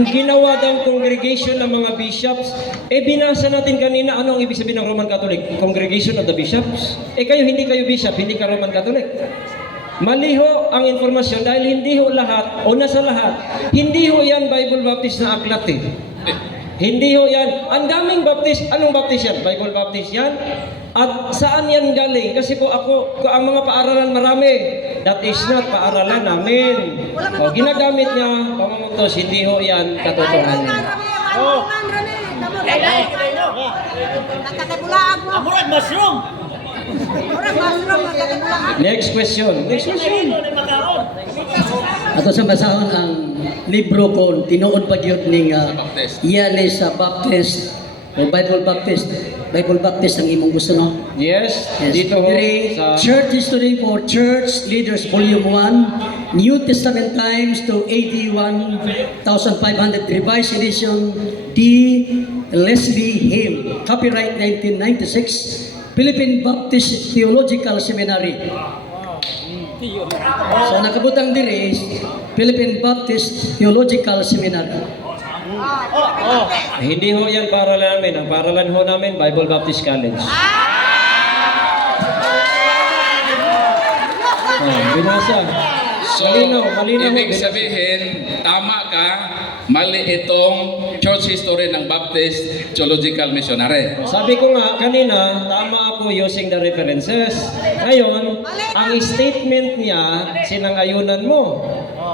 ginawa ng congregation ng mga bishops, binasa natin kanina, ano ang ibig sabihin ng Roman Catholic? Congregation of the Bishops. Kayo, hindi kayo bishop, hindi ka Roman Catholic. Mali ho ang informasyon dahil hindi ho lahat, o nasa lahat, hindi ho yan Bible Baptist na aklat Hindi ho yan. Ang daming Baptist, anong Baptist yan? Bible Baptist yan? At saan yan galing? Kasi po ang mga paaralan marami. That is not paaralan namin. O, ginagamit niya, pamamutos, hindi ho yan katotohanan. Nakakabulaag mo. Murag mushroom. Murag mushroom, nakakabulaag. Next question. Next question. Ato sa basahon ang libro ko tinuod pa gyud ning Baptist. Yanes sa Baptist o Bible Baptist ang imong gusto no. Yes, Yes. dito ho Diri, sa... Church History for Church Leaders Volume 1, New Testament Times to AD 1500 Revised Edition D. Leslie Hale, copyright 1996, Philippine Baptist Theological Seminary. So nakabutang diri Philippine Baptist Theological Seminary. Hindi ho yan paaralan namin. Ang paaralan ho namin, Bible Baptist College. Binasa. So, Malinaw ibig ho. sabihin, tama ka, mali itong church history ng Baptist Theological Missionary. Sabi ko nga kanina, tama ako using the references. Ngayon, ang statement niya, sinangayunan mo.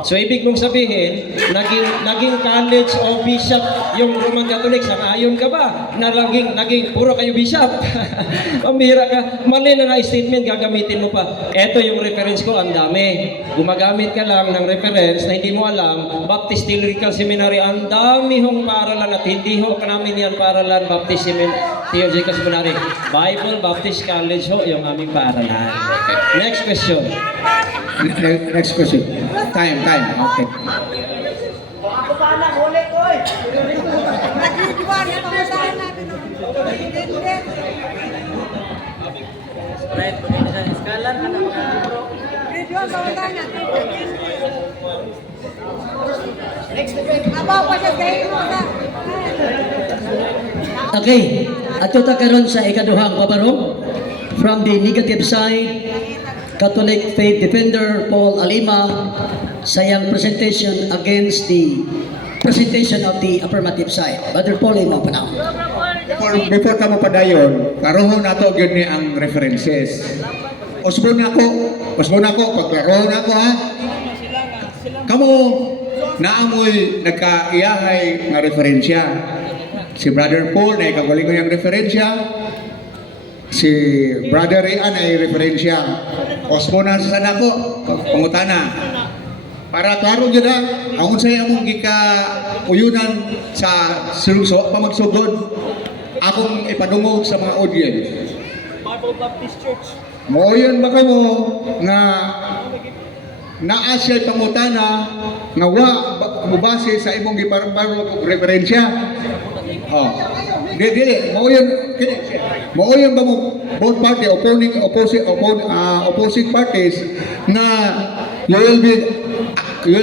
So, ibig mong sabihin, naging college o bishop yung Roman Catholic, sangayon ka ba? Na naging puro kayo bishop. Pambihira ka. Mali na statement, gagamitin mo pa. Ito yung reference ko, ang dami. Gumagamit ka lang ng reference na hindi mo alam, Baptist Theological Seminary, ang dami hong paaralan at hindi ho namin yan paaralan, Baptist Theological Seminary. Bible Baptist College ho, yung aming paaralan. Next question. Next question. Time. Okay. Ako pa na, huli ko eh. Nagdidiwan yung pangasahan natin. Hindi. Didiwan, pangasahan natin. Abaw pa siya, gahin mo sa... Okay, ato ta karon sa ikaduhang pabarong from the negative side. Catholic Faith Defender Paul Alima sa iyang presentation against the presentation of the affirmative side. Brother Paul, imo panahon. Before ka mapadayon, karoon nato gyud ni ang references. Usbon nako, pagkaroon nako ha. Kamo naamoy nagkaiyahay nga referensya. Si Brother Paul na ikagaling ko yung referensya. Si Brother Rian ay referensya. Osmona sa nako, pangutana. Para klaro gyud ha, ang unsay among gika-uyunan sa silugso pa magsugod. Akong ipadungog sa mga audience. Bible Baptist Church. Moyon ba kamo nga naa siya pangutana nga mubase sa imong giparbaro og referensya? Oh. Dili, moyon ba mo both party opposing parties na you will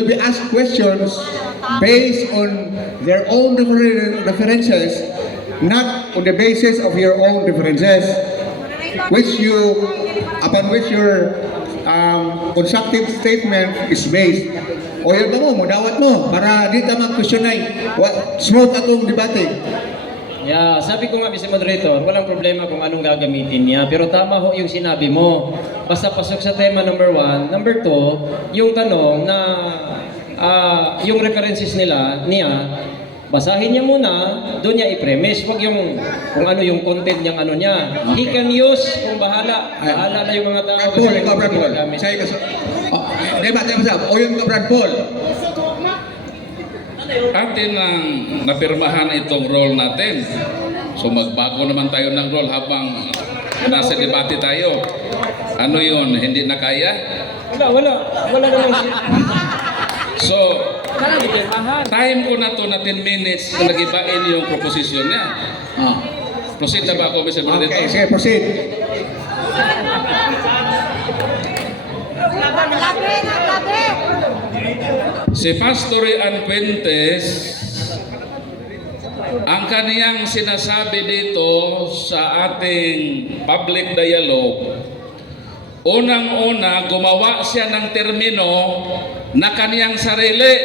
be asked questions based on their own references, not on the basis of your own references, upon which you're constructive statement is based. O yun mo, dawat mo, para di ka mag-questionay. Smooth atong debate. Yeah, sabi ko nga, Mr. Moderator, walang problema kung anong gagamitin niya. Pero tama ho yung sinabi mo. Basta pasok sa tema number 1. Number 2, yung tanong na yung references niya, basahin niya muna, doon niya i-premise. Huwag yung kung ano yung content niyang ano niya. He can use, kung bahala na yung mga tao. Brad Paul, ikaw Brad Paul. Gagamit. Sa'yo ka Diba? O yun ka Brad Paul. Atin ang napirmahan itong role natin. So magbago naman tayo ng role habang nasa debate tayo. Ano yun? Hindi na kaya? Wala naman siya. So, time ko na to na 10 minutes na nag-ibain yung proposition niya. Proceed na ba ako, Mr. Moderator? Okay, sige, proceed. Labi na, labi. Si Pastor Ian Fuentes, ang kaniyang sinasabi dito sa ating public dialogue, unang-una, gumawa siya ng termino na kaniyang sarili,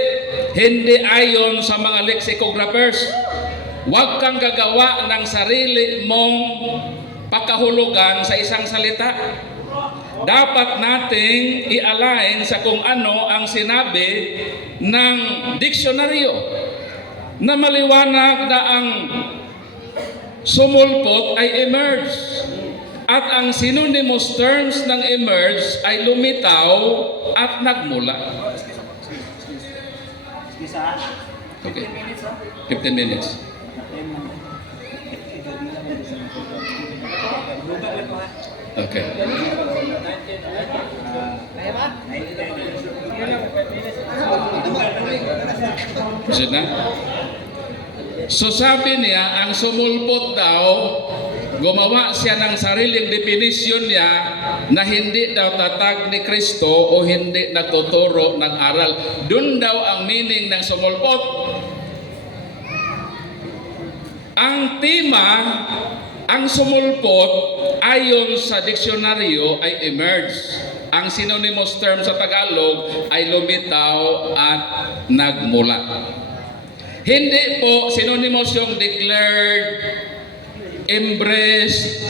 hindi ayon sa mga lexicographers. Huwag kang gagawa ng sarili mong pakahulugan sa isang salita. Dapat nating i-align sa kung ano ang sinabi ng diksyonaryo na maliwanag na ang sumulpot ay emerge at ang synonymous terms ng emerge ay lumitaw at nagmula. Okay. 15 minutes. Okay. Proceed na? So sabi niya, ang sumulpot daw, gumawa siya ng sariling definisyon niya na hindi daw tatag ni Kristo o hindi nagtuturo ng aral. Doon daw ang meaning ng sumulpot. Ang tema, ang sumulpot, ayon sa diksyonaryo ay emerge. Ang synonymous term sa Tagalog ay lumitaw at nagmula. Hindi po synonymous yung declared, embrace.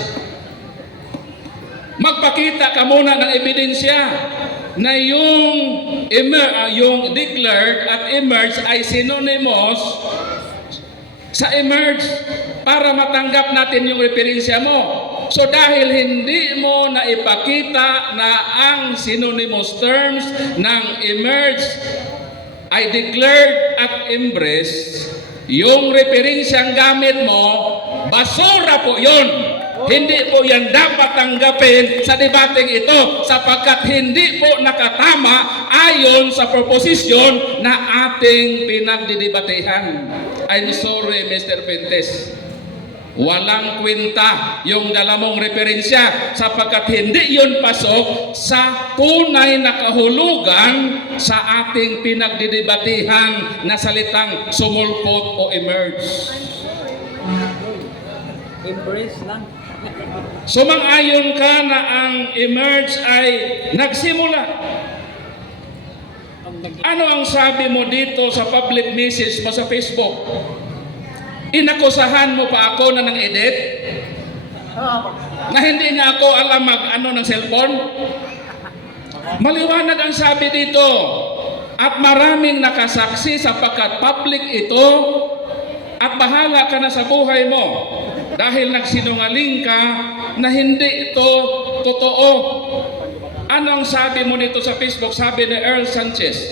Magpakita ka muna ng ebidensya na yung declared at emerge ay synonymous sa emerge para matanggap natin yung referensya mo. So dahil hindi mo na ipakita na ang synonymous terms ng emerge ay declared at embrace, yung referensyang gamit mo, basura po yun. Hindi po yan dapat tanggapin sa debateng ito sapagkat hindi po nakatama ayon sa proposisyon na ating pinagdidebatehan. I'm sorry, Mr. Fuentes. Walang kwenta yung dala mong referensya sapagkat hindi yun pasok sa tunay na kahulugan sa ating pinagdidebatehan na salitang sumulpot o emerge. Embrace lang. Sumang-ayon ka na ang emerge ay nagsimula. Ano ang sabi mo dito sa public message mo sa Facebook? Inakusahan mo pa ako na ng edit? Na hindi niya ako alam mag-ano ng cellphone? Maliwanag ang sabi dito. At maraming nakasaksi sapagkat public ito at bahala ka na sa buhay mo. Dahil nagsinungaling ka na hindi ito totoo. Ano ang sabi mo nito sa Facebook? Sabi ni Earl Sanchez.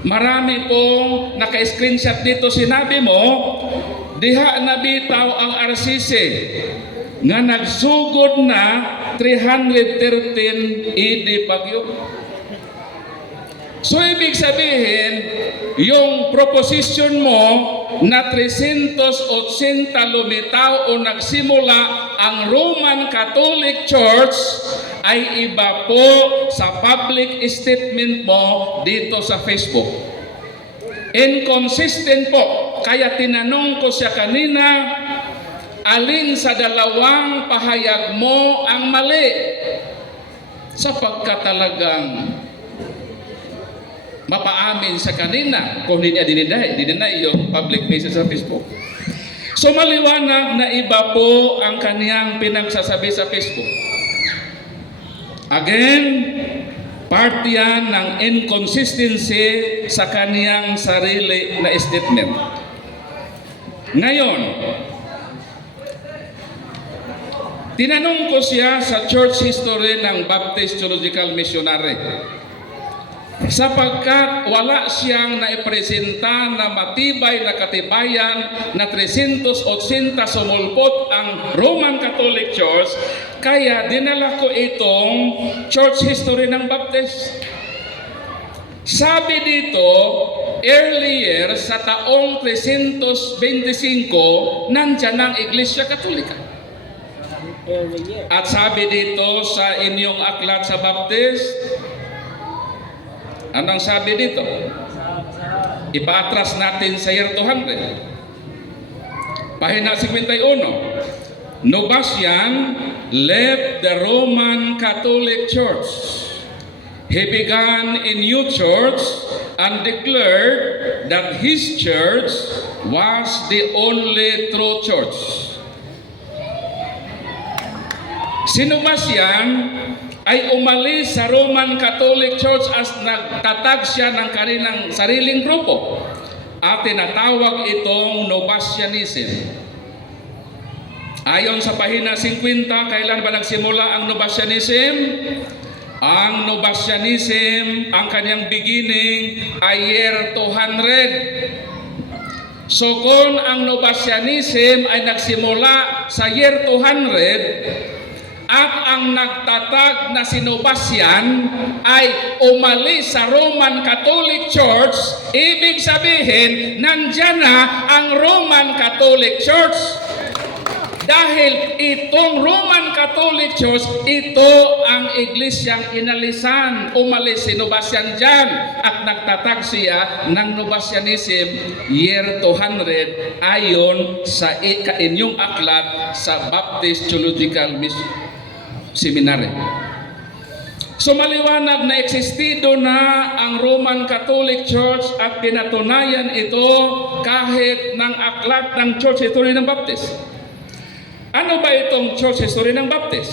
Marami pong naka-screenshot dito. Sinabi mo, diha na bitaw ang RCC nga nagsugod na 313 ED Bagyo. So ibig sabihin, yung proposition mo na 380 lumitaw o nagsimula ang Roman Catholic Church ay iba po sa public statement mo dito sa Facebook. Inconsistent po. Kaya tinanong ko siya kanina, alin sa dalawang pahayag mo ang mali? sapagkat talagang mapaamin sa kanina kung hindi niya dininay yung public message sa Facebook. So maliwanag na iba po ang kaniyang pinagsasabi sa Facebook. Again, part yan ng inconsistency sa kaniyang sarili na statement. Ngayon, tinanong ko siya sa church history ng Baptist Theological Missionary. Sapagkat wala siyang naipresenta na matibay na katibayan na 380 sumulpot ang Roman Catholic Church, kaya dinala ko itong church history ng Baptist. Sabi dito, earlier sa taong 325, nandyan ang Iglesia Katolika. At sabi dito sa inyong aklat sa Baptist, anong sabi dito? Ipaatras natin sa year 200. Pahina 51. Novatian left the Roman Catholic Church. He began a new church and declared that his church was the only true church. Si Novatian ay umalis sa Roman Catholic Church as nagtatag siya ng kanilang sariling grupo at tinatawag itong Novatianism. Ayon sa pahina 50, kailan ba nagsimula ang Novatianism? Ang Novatianism, ang kanyang beginning ay year 200. So kung ang Novatianism ay nagsimula sa year 200, at ang nagtatag na si Novatian ay umalis sa Roman Catholic Church, ibig sabihin, nandyan na ang Roman Catholic Church. Dahil itong Roman Catholic Church, ito ang iglesyang inalisan. Umalis si Novatian dyan at nagtatag siya ng Novatianism year 200 ayon sa inyong aklat sa Baptist Theological Seminary. So maliwanag na existido na ang Roman Catholic Church at pinatunayan ito kahit ng aklat ng Church History ng Baptist. Ano ba itong Church History ng Baptist?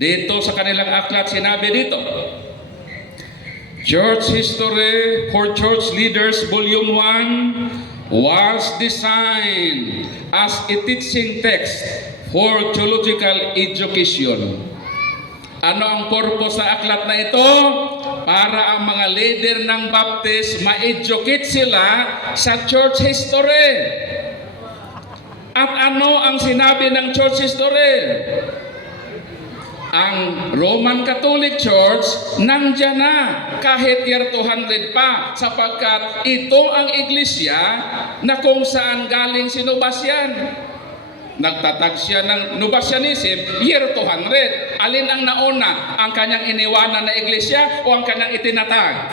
Dito sa kanilang aklat sinabi dito, Church History for Church Leaders Volume 1 was designed as a teaching text for theological education. Ano ang purpose sa aklat na ito? Para ang mga leader ng Baptist ma-educate sila sa church history. At ano ang sinabi ng church history? Ang Roman Catholic Church nandyan na kahit year 200 pa, sapagkat ito ang iglesia na kung saan galing si Novatian. Nagtatag siya ng Novatianism year 200. Alin ang nauna? Ang kanyang iniwanan na iglesia o ang kanyang itinatag?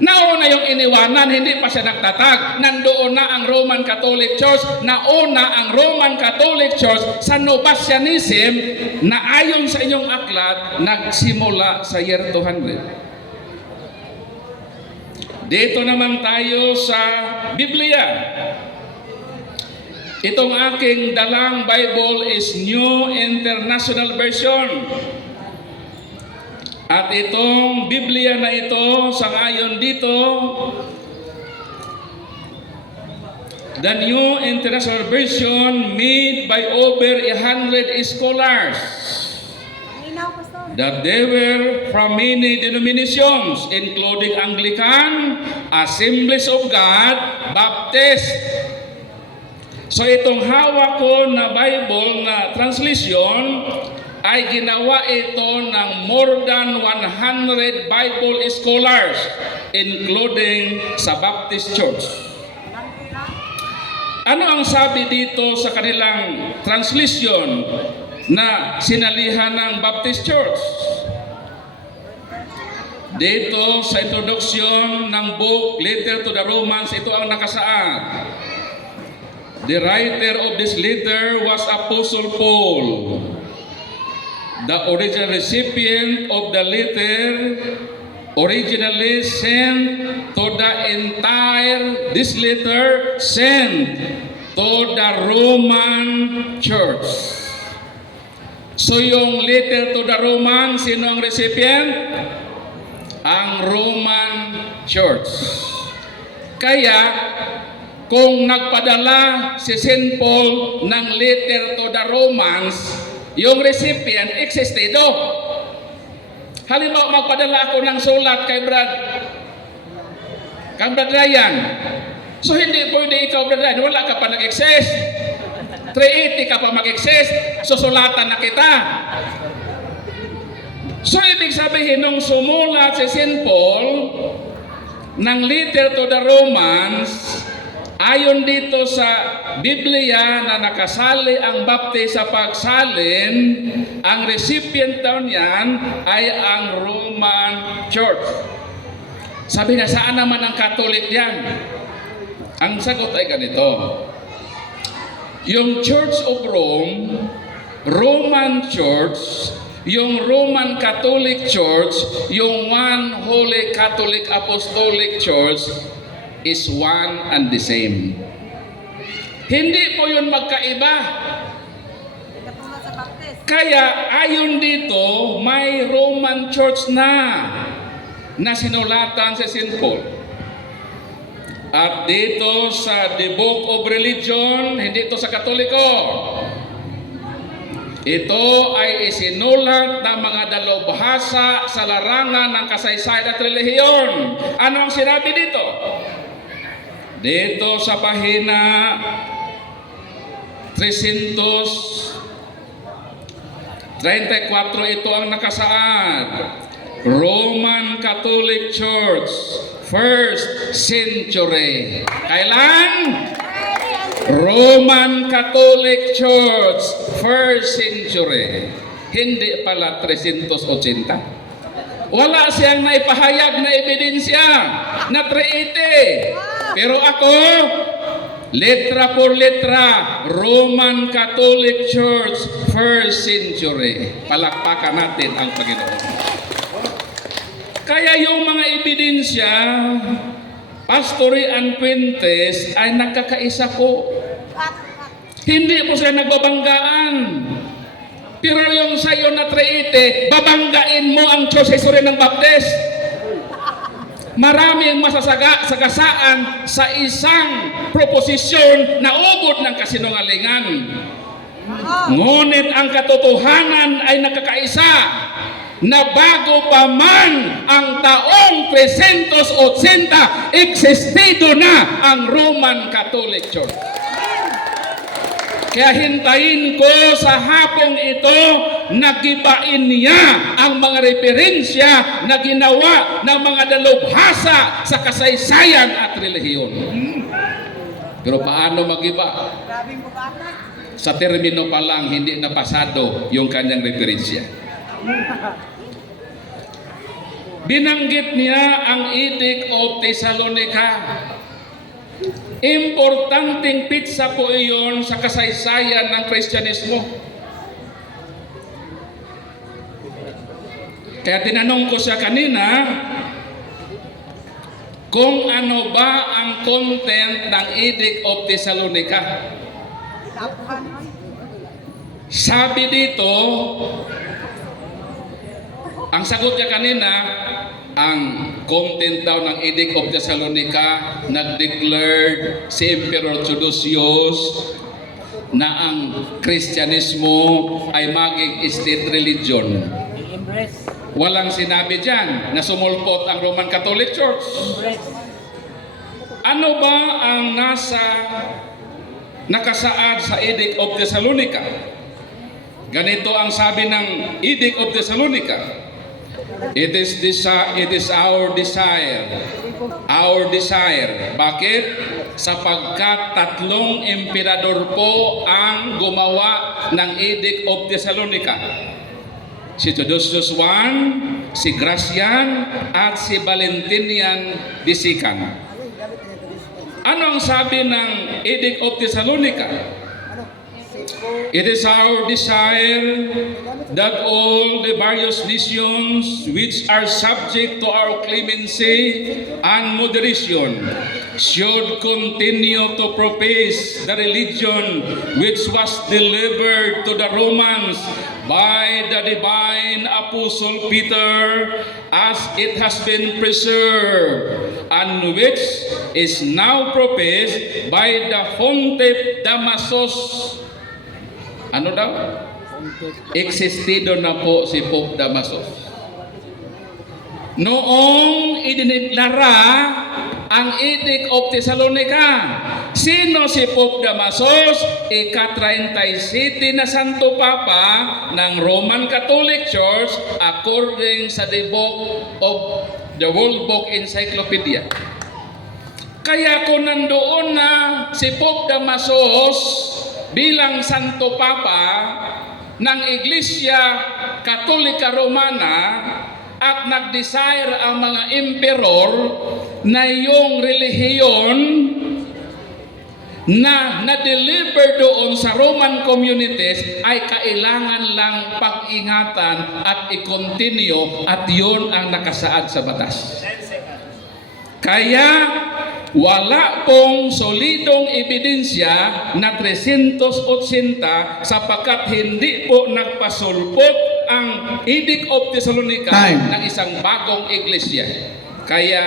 Nauna yung iniwanan, hindi pa siya nagtatag. Nandoon na ang Roman Catholic Church. Nauna ang Roman Catholic Church sa Novatianism na ayon sa inyong aklat, nagsimula sa year 200. Dito naman tayo sa Biblia. Itong aking dalang Bible is New International Version. At itong Biblia na ito, sangayon dito, the New International Version made by over 100 scholars. That they were from many denominations, including Anglican, Assemblies of God, Baptist. So itong hawak ko na Bible na translation ay ginawa ito ng more than 100 Bible scholars, including sa Baptist Church. Ano ang sabi dito sa kanilang translation na sinalihan ng Baptist Church? Dito sa introduction ng book, Letter to the Romans, ito ang nakasaad. The writer of this letter was Apostle Paul. the original recipient of the letter originally sent to the entire, this letter sent to the Roman Church. So yung letter to the Roman, sino ang recipient? Ang Roman Church. Kaya, kung nagpadala si St. Paul ng letter to the Romans, yung recipient, existido. Halimbawa, magpadala ako ng sulat kay Brad Ryan. So, hindi pwede ikaw, Brad Ryan, wala ka pa nag-exist. 380 ka pa mag-exist, susulatan na kita. So, ibig sabihin, nung sumulat si St. Paul ng letter to the Romans, ayon dito sa Biblia na nakasali ang baptize sa pagsalin, ang recipient daw niyan ay ang Roman Church. Sabi na, saan naman ang Catholic yan? Ang sagot ay ganito. Yung Church of Rome, Roman Church, yung Roman Catholic Church, yung one Holy Catholic Apostolic Church is one and the same. Hindi po yun magkaiba. Katulad sa baptist. Kaya ayon dito, may Roman Church na sinulatan si St. Paul. At dito sa The Book of Religion, hindi ito sa Katoliko. Ito ay isinulat ng mga dalubhasa sa larangan ng kasaysayan at relihiyon. Ano ang sinabi dito? Dito sa pahina 334 ito ang nakasaad. Roman Catholic Church, 1st century. Kailan? Roman Catholic Church, 1st century. Hindi pala 380. Wala siyang naipahayag na ebidensya na 380. Pero ako, letra por letra, Roman Catholic Church, 1st century. Palakpakan natin ang Panginoon. Kaya yung mga ebidensya, Pastory and Fuentes ay nagkakaisa po. Hindi po sila nagbabanggaan. Pero yung sayo na 380, babanggain mo ang Diyos History ng Baptist. Maraming masasagasaan sa isang proposisyon na ubod ng kasinungalingan. Ngunit ang katotohanan ay nakakaisa na bago pa man ang taong 380, existido na ang Roman Catholic Church. Kaya hintayin ko sa hapong ito, nagibain niya ang mga referensya na ginawa ng mga dalubhasa sa kasaysayan at relihiyon. Pero paano magiba? Grabing bukata. Sa termino pa lang, hindi na pasado yung kanyang referensya. Binanggit niya ang Edict of Thessalonica. Importanteng pitsa po iyon sa kasaysayan ng Kristyanismo. Kaya tinanong ko siya kanina kung ano ba ang content ng Edict of Thessalonica. Sabi dito, ang sagot niya kanina, ang content daw ng Edict of Thessalonica, nag-declared si Emperor Theodosius na ang Kristyanismo ay maging state religion. Walang sinabi dyan na sumulpot ang Roman Catholic Church. Ano ba ang nakasaad sa Edict of Thessalonica? Ganito ang sabi ng Edict of Thessalonica. It is our desire. Our desire. Bakit? Sapagkat 3 emperador po ang gumawa ng Edict of Thessalonica. Si Theodosius I, si Gracian, at si Valentinian II. Ano ang sabi ng Edict of Thessalonica? It is our desire that all the various nations which are subject to our clemency and moderation should continue to profess the religion which was delivered to the Romans by the divine Apostle Peter, as it has been preserved, and which is now professed by the Pontiff Damasus. Ano daw? Existido na po si Pope Damasus. Noong idineklara ang Edict of Thessalonica, sino si Pope Damasus? Ika-37 na Santo Papa ng Roman Catholic Church according sa the book of the World Book Encyclopedia. Kaya kung nandoon na si Pope Damasus bilang Santo Papa ng Iglesia Katolika Romana at nag-desire ang mga emperor na yung relihiyon na na-deliver doon sa Roman communities ay kailangan lang pag-ingatan at i-continue, at yun ang nakasaad sa batas. Kaya wala pong solidong ebidensya na 380 sapagkat hindi po nagpasulpot ang Edict of Thessalonica Time. ng isang bagong iglesia. Kaya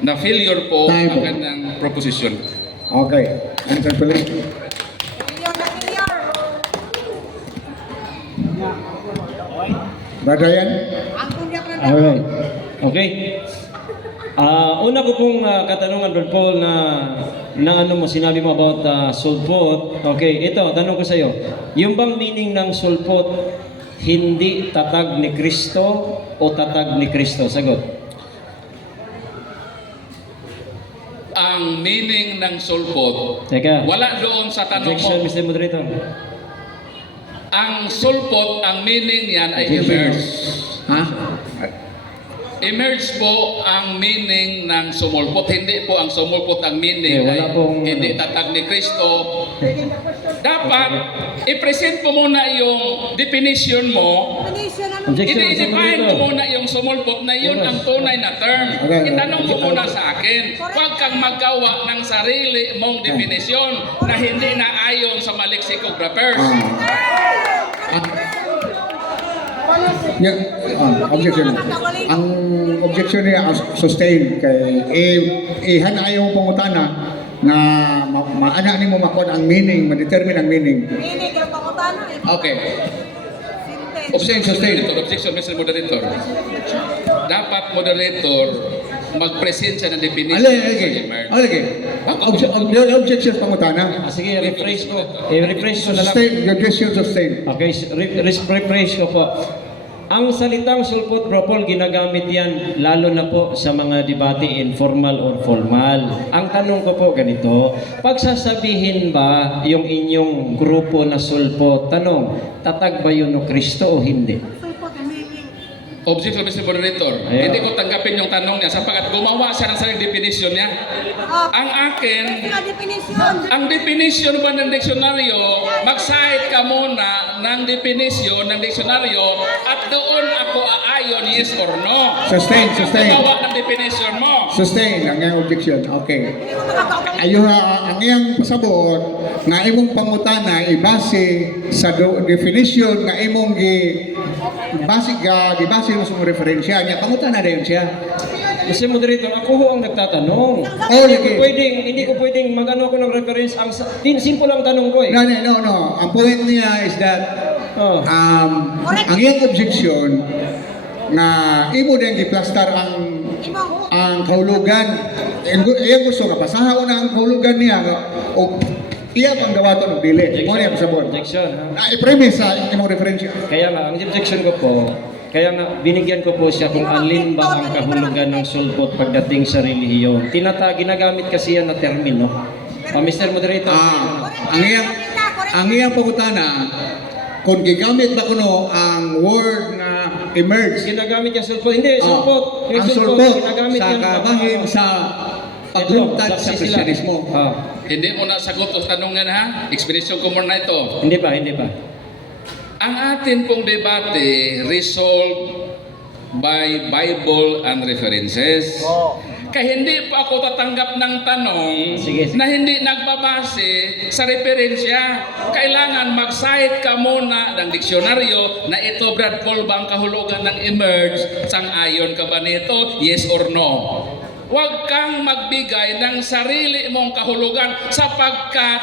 na-failure po Time ang po. kanyang proposition. Okay. Answer please. Million na million. Brother Ryan? Ang kunya ko na Alright. Okay. Una ko pong katanungan, Lord Paul, na ano mo, sinabi mo about sulpot. Okay, ito, tanong ko sa iyo. Yung bang meaning ng sulpot, hindi tatag ni Kristo o tatag ni Kristo? Sagot. Ang meaning ng sulpot, Teka. wala doon sa tanong Objection, mo. Mr. Moderator. Ang sulpot, ang meaning niyan ay Objection. emerge. Ha? Emerge po ang meaning ng sumulpot. Hindi po ang sumulpot ang meaning wala ay pong, hindi tatag ni Kristo. Dapat i-present mo muna yung definition mo. Definition ano? Objection, Mr. I-define mo Moderator. muna yung sumulpot na yun ang tunay na term. Okay. Itanong mo muna sa akin. Huwag kang magawa ng sarili mong definisyon na hindi na ayon sa mga lexicographers. Objection. Ang objection niya sustain kay ihanayon pangutana na maana nimo makon ang meaning, ma-determine ang meaning. Ini kaya pangutana eh. Okay. Sinte. Objection sustain. Objection, Mr. Moderator. Dapat moderator mag-present siya ng definition Ale, sa okay. emerge. Okay. Objection pangutana. Sige, rephrase ko. I-rephrase ko na lang. Sustain, objection sustain. Okay, rephrase ko po. Ang salitang sulpot, Bro Paul, ginagamit yan lalo na po sa mga debate informal or formal. Ang tanong ko po ganito, pagsasabihin ba yung inyong grupo na sulpot, tanong, tatag ba yun o Kristo o hindi? Sulpot ang meaning. Objection, Mr. Moderator. Ayan. Hindi ko tanggapin yung tanong niya sapagkat gumawa siya ng sariling definition niya. Oh, Ang akin, sila definition. ang definition ba ng diksyonaryo, mag-cite ka muna ng definition ng diksyonaryo at doon ako aayon yes or no. Sustain, Huwag kang sustain. gumawa ng definition mo. Sustain ang iyang objection. Okay. Hindi mo makakaupang. Ayo ang iyang pasabot nga imong pangutana ibase sa definition nga imong gibase mo sa referensya niya pangutana dayon siya. Mr. Moderator, ako ho ang nagtatanong. Oh, lagi. Hindi ko pwedeng mag-ano ako ng reference. Simple lang tanong ko eh. No. Ang point niya is that Oh. ang iyang objection na imo din giplastar ang Imong kahulugan. Iya gusto nga pasahon na ang kahulugan niya o iya pang dawaton og dili. Mo niya pasabot. Objection. Ha? I-premise sa imong referensya. Kaya nga, ang objection ko po, kaya nga, binigyan ko po siya kung alin ba ang kahulugan ng sulpot pagdating sa relihiyon. Ginagamit kasi yan na termino. Mr. Moderator. Ang iyang pangutana kung gigamit ba kuno ang word na emerge Ginagamit yung sulpot. Hindi, sulpot. Yung ang sulpot ginagamit sa yan kabahin sa pagluntad sa Kristyanismo. Ah, Hindi mo na sagot ang tanong niya ha. Explanation ko muna ito. hindi pa. ang atin pong debate resolved by Bible and references. Kaya hindi pa ako tatanggap ng tanong Sige. na hindi nagbabase sa referensya. Kailangan mag-cite ka muna ng diksyonaryo na ito, Brad Paul, ba ang kahulugan ng emerge? Sang-ayon ka ba nito? Yes or no? Huwag kang magbigay ng sarili mong kahulugan sapagkat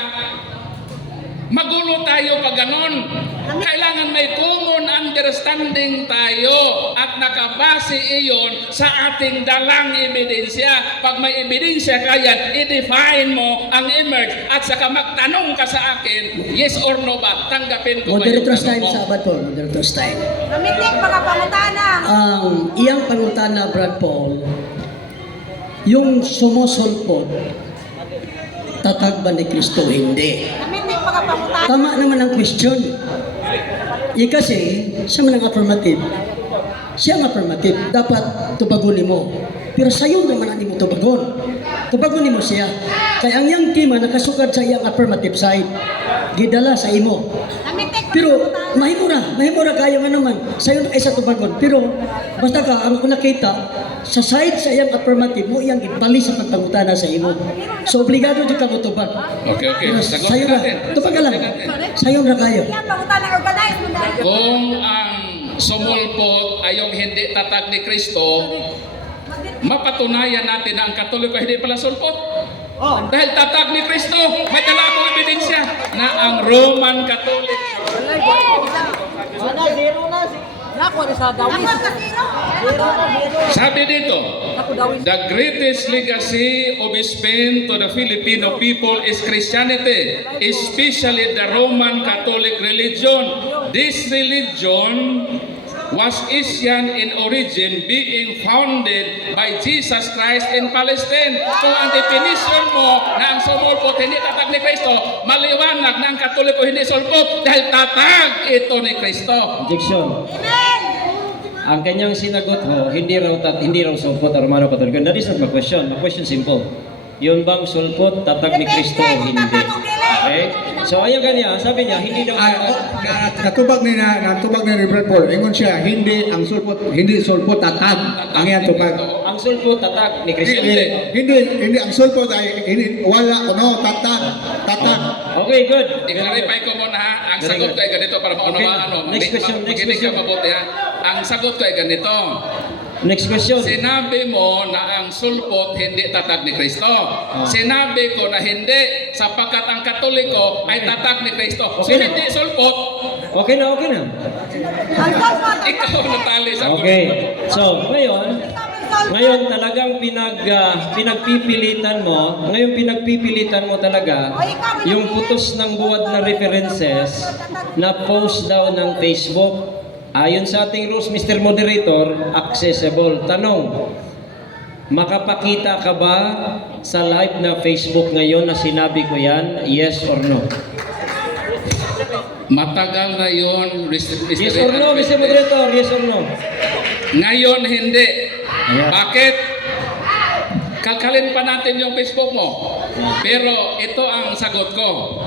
magulo tayo pag ganon. Kailangan may common understanding tayo at nakabase iyon sa ating dalang ebidensya. Pag may ebidensya kaya, i-define mo ang emerge at saka magtanong ka sa akin, yes or no ba? Tanggapin ko ba yung Moderator's tanong time, mo? sabat po, moderator's time. Namitik mga pangutana. Ang iyang pangutana, Brad Paul, yung sumusulpot, tatag ba ni Kristo? Hindi. Namitik mga pangutana. Tama naman ang question. Kasi, siya man ang affirmative. Siya ang affirmative. Dapat tubagunin mo. Pero sa'yo naman ang mo tubagon. Tubagunin mo siya. Kaya ang iyang tema nakasukad sa iyang affirmative side. Gidala sa imo. Namitik mga Pero pangutana. mahimura kayo nga naman. Sa'yo na isa tubagon. Pero basta ka, ang nakita, sa side sa iyang affirmative mo, iyang ibali sa pagpangutana sa imo. So, obligado dyan ka mo tubag. Okay. Pero Sagot sa'yo na. natin. Tubag ka lang. Sagot natin. Sa'yo na kayo. Yan, pangutana organize mo na. Kung ang sumulpot ay yung hindi tatag ni Kristo, mapatunayan natin na ang Katoliko hindi pala sulpot. Dahil tatag ni Kristo, may dala akong ebidensya na ang Roman Catholic Sana, zero na. Naku, ano sa dawis? Ako kasino. sabi dito, Naku, dawis. the greatest legacy of Spain to the Filipino people is Christianity, especially the Roman Catholic religion. This religion was Asian in origin, being founded by Jesus Christ in Palestine. So ang definition mo na ang sumulpot hindi tatag ni Kristo, maliwanag na ang Katoliko hindi sulpot dahil tatag ito ni Kristo. Objection. Amen. Ang kanyang sinagot ho, hindi raw sulpot ang Romano Katoliko. That is not my question. My question simple. Yun bang sulpot, tatag ni Kristo o hindi? Okay? So ayun kanya, sabi niya, hindi daw Natubag ni Brad Paul. Ingon siya, hindi sulpot tatag. Ang iyang tubag. ang sulpot, tatag ni Kristo. Hindi ang sulpot ay wala tatag. Okay, good. I-clarify ko muna ha. Ang Very sagot good. ko ay ganito para maunawaan. Okay. Next question, next Makinig ka question. mabuti ha. Ang sagot ko ay ganito. Next question. Sinabi mo na ang sulpot hindi tatag ni Kristo. Sinabi ko na hindi sapagkat ang Katoliko ay tatag ni Kristo. So Okay na. hindi sulpot, Okay na, okay na. Ang sulpot. ikaw natali sa Okay. So, ngayon talagang pinagpipilitan mo talaga yung putos ng buwad na references na post daw ng Facebook. Ayon sa ating rules, Mr. Moderator, accessible. Tanong, makapakita ka ba sa live na Facebook ngayon na sinabi ko yan? Yes or no? Matagal na yon, Mr. Yes or no, Mr. Moderator? Yes or no? Ngayon hindi. Ayan. Bakit? Kalkalin pa natin yung Facebook mo. Pero ito ang sagot ko.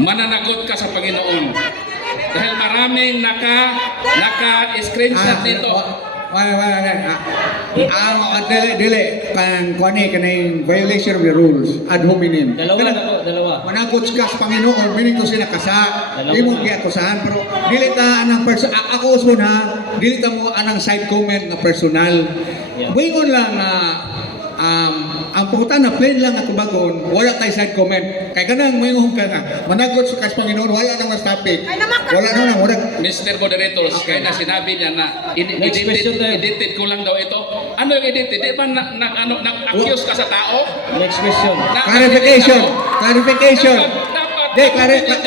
Mananagot ka sa Panginoon. Dahil maraming naka-screenshot nito. Dili kanang violation of the rules ad hominem. Dalawa. Managot ka sa Panginoon, meaning to sila kasa. Dalawa Di mo na. giatusahan, pero dili ta anang person. Ako usbon ha, dili ta mo anang side comment na personal. Yeah. Buingon lang na ang pungutan na plain lang ako bagon, wala tayo side comment. Kaya ganang mayroon ka nga, managot sa kas Panginoon, wala nang mas topic. Ay, naman ka. Wala nang wala. Mr. Moderators, kaya na sinabi niya na Next question tayo. edited ko lang daw ito. Ano yung edited? Di ba nag-accuse ka sa tao? Next question. Clarification. Dapat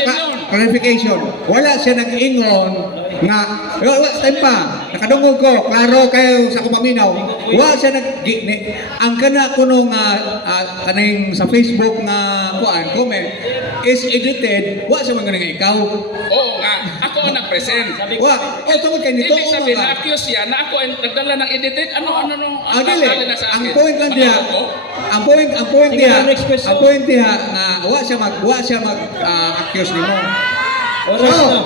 Clarification. Wala siya nag-ingon nga wala time pa. Nakadungog ko, klaro kayo sa kumaminaw. Wala siya ang kana kuno nga kaning sa Facebook nga comment is edited. Wala siya mga ikaw. Oo nga, ako ang nag-present. Wa, tungod kay nito. Ibig sabihin, na-accuse yan na ako ay nagdala ng edited. Ano Dili. nakakali na sa akin? Ang point lang diha. Ako? Ang point Sige, diha. next question. Ang point diha nga wa siya mag accuse nimo. Oras na.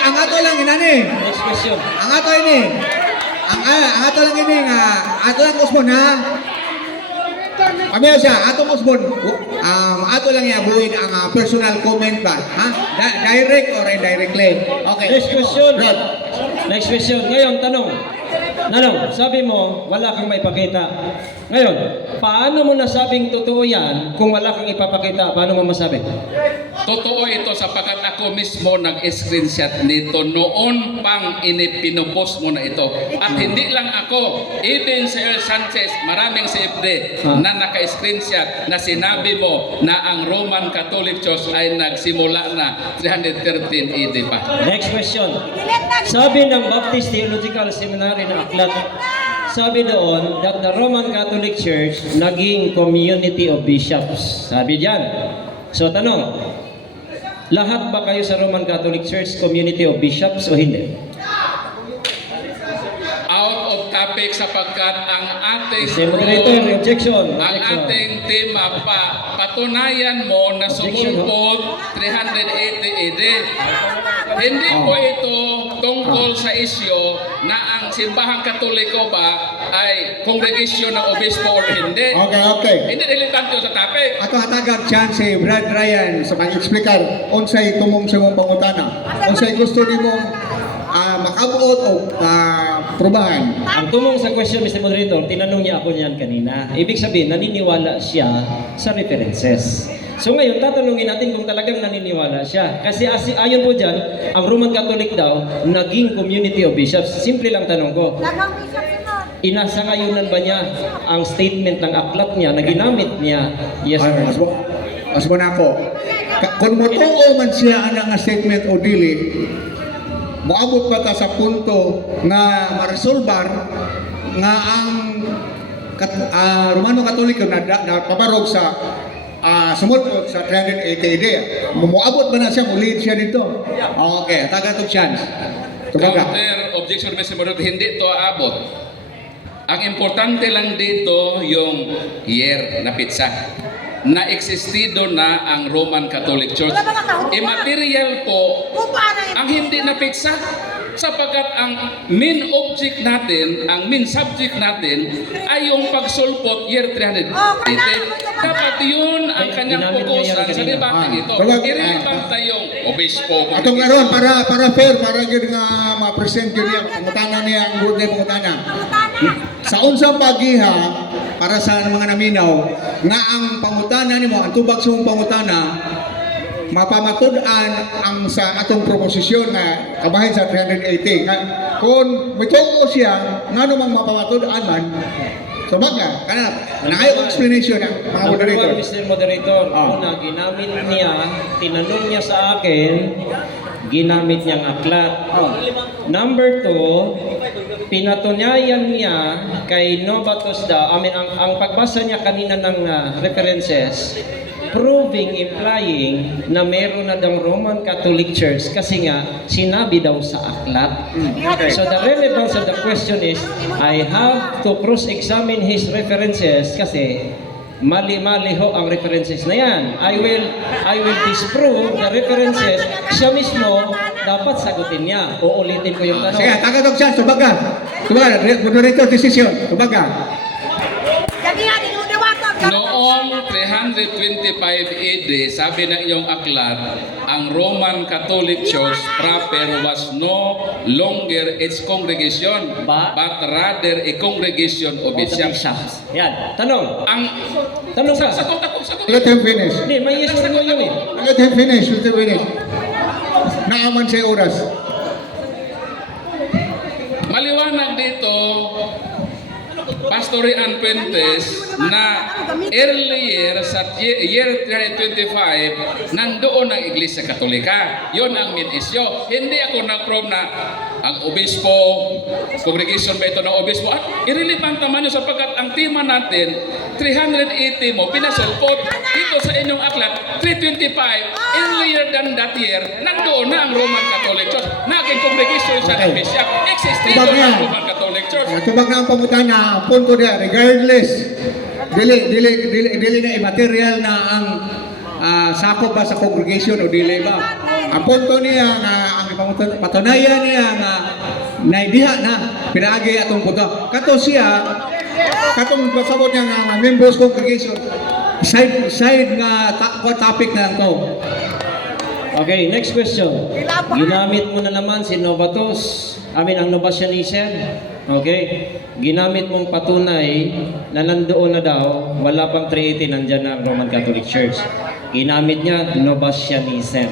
ang ato lang inani. Next question. Ang ato ini. Ang ato lang ini nga ato lang Osmond ha. Kami siya, ato Osmond. Ato lang ya buin ang personal comment ba, ha? Direct or indirectly. Okay. Next question. Rod. Next question. Ngayon, tanong. Sabi mo, wala kang maipakita. Ngayon, paano mo nasabing totoo yan kung wala kang ipapakita? Paano mo masabi? Totoo ito sapagkat ako mismo nag-screenshot nito noon pang pinupost mo na ito. At hindi lang ako, even si El Sanchez, maraming CFD na naka-screenshot na sinabi mo na ang Roman Catholic Church ay nagsimula na 313 AD pa. Next question. Sabi ng Baptist Theological Seminary na aklat, sabi doon that the Roman Catholic Church naging community of bishops. Sabi diyan. So tanong, lahat ba kayo sa Roman Catholic Church community of bishops o hindi? Out of topic sapagkat ang ating Mr. Moderator, objection. ang ating tema patunayan mo na sumulpot 380 AD. Hindi po ito tungkol sa isyo na ang simbahang Katoliko ba ay kongregasyon ng obispo or hindi. Okay. Hindi relevante sa topic. Ato hatagag chance si Brad Ryan sa pag-explicar unsay tumong sa mong pangutana. Unsay gusto nimong makabuot o probahan. Ang tumong sa question, Mr. Moderator, tinanong niya ako niyan kanina. Ibig sabihin, naniniwala siya sa references. So ngayon, tatanungin natin kung talagang naniniwala siya. Kasi ayon po dyan, ang Roman Catholic daw, naging community of bishops. Simple lang tanong ko. Lagang bishop sunod. Inasangayunan ba niya ang statement ng aklat niya na ginamit niya? Yes or no? Asbo na ako. Kung matuo man siya ang statement o dili, moabot pa ta sa punto nga maresolbar nga ang Romano Katoliko na paparog sa sumulpot sa 380 AD. Moabot ba na siya, ulit siya dito? Okay, taga to chance. Tumaga. Counter objection, Mr. Moderator, hindi ito aabot. Ang importante lang dito yung year na pizza na existido na ang Roman Catholic Church. Immaterial po Kung paano yun? ang hindi na pizza sapagkat ang main object natin, ang main subject natin ay yung pagsulpot year 300. Dapat yun ang kanyang fokusan sa debate ito. Irrelevant yung obispo. Atong karon para fair para gyud nga ma-present gyud niya ang utana niya ang good day utana. Sa unsang pagiha para sa mga naminaw nga ang pangutana nimo ang tubag sa mong pangutana mapamatud-an ang sa atong proposisyon na kabahin sa 380 nga kung mituo siya ngano mang mapamatud-an man so baga kana nangayo explanation ang mga Number moderator. one, Mr. Moderator, Ah. una, ginamit niya, tinanong niya sa akin, ginamit niyang aklat. Number two, pinatunayan niya kay Novatus daw, ang pagbasa niya kanina ng references, proving, implying na meron na daw Roman Catholic Church kasi nga sinabi daw sa aklat. So the relevance of the question is, I have to cross-examine his references kasi mali-mali ho ang references na yan. I will disprove the references. Siya mismo dapat sagutin niya. Uulitin ko yung tanong. Sige, taga dog chance tubaga. Tubaga, moderator decision. Tubaga. Jadi nga, ninudiwato. Noong 325 AD, sabi ng iyong aklat, ang Roman Catholic Church proper was no longer its congregation, but rather a congregation of bishops. Yan. Tanong. Ang Ka. sagot ako. Let him finish. Hindi, may yes or no yun eh. Let him finish. Let him finish. Naaman siya oras. Maliwanag dito, Pastor Rian Puentes, na earlier sa year 325, nandoon ang Iglesia Katolika. Yon ang main issue. Hindi ako nag-prove na ang obispo, congregation ba ito ng obispo? Irrelevant naman yun sapagkat ang tema natin, 380 mo, pinasulpot dito sa inyong aklat, 325, earlier than that year, nandoon na ang Roman Catholic Church. Naging congregation sa Okay. bishop. Existido Tubag na na. ang Roman Catholic Church. Tubag na ang pangutana, ang punto niya, regardless, dili na immaterial na ang sakop ba sa congregation o dili ba? ang punto niya nga ang patunayan niya nga naidiha na pinaagi atong punto. Kato siya katong pasabot niya nga members congregation side nga topic na to. Okay, next question. Ginamit mo na naman si Novatus, ang Novatianism. Okay? Ginamit mong patunay na nandoon na daw, wala pang 380, nandyan na ang Roman Catholic Church. Ginamit niya Novatianism.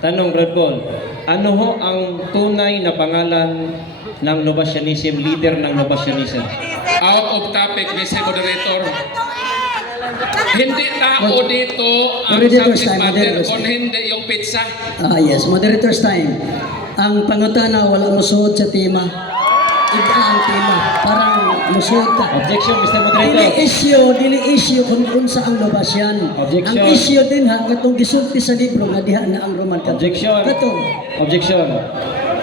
Tanong, Brad Paul, ano ho ang tunay na pangalan ng Novatianism, leader ng Novatianism? Out of topic, Mr. Moderator. Hindi tao dito ang Moderator's subject time, matter moderator's kung time. hindi yung pizza. Yes, moderator's time. Ang pangutana wala musuod sa tema. Iba ang tema. Parang musuod ka. Objection, Mr. Dili Moderator. issue kung unsa ang Novatian. Objection. Ang issue din ha, katong gisulti sa libro nga diha na ang Roman Catholic. Objection. Katong, Objection.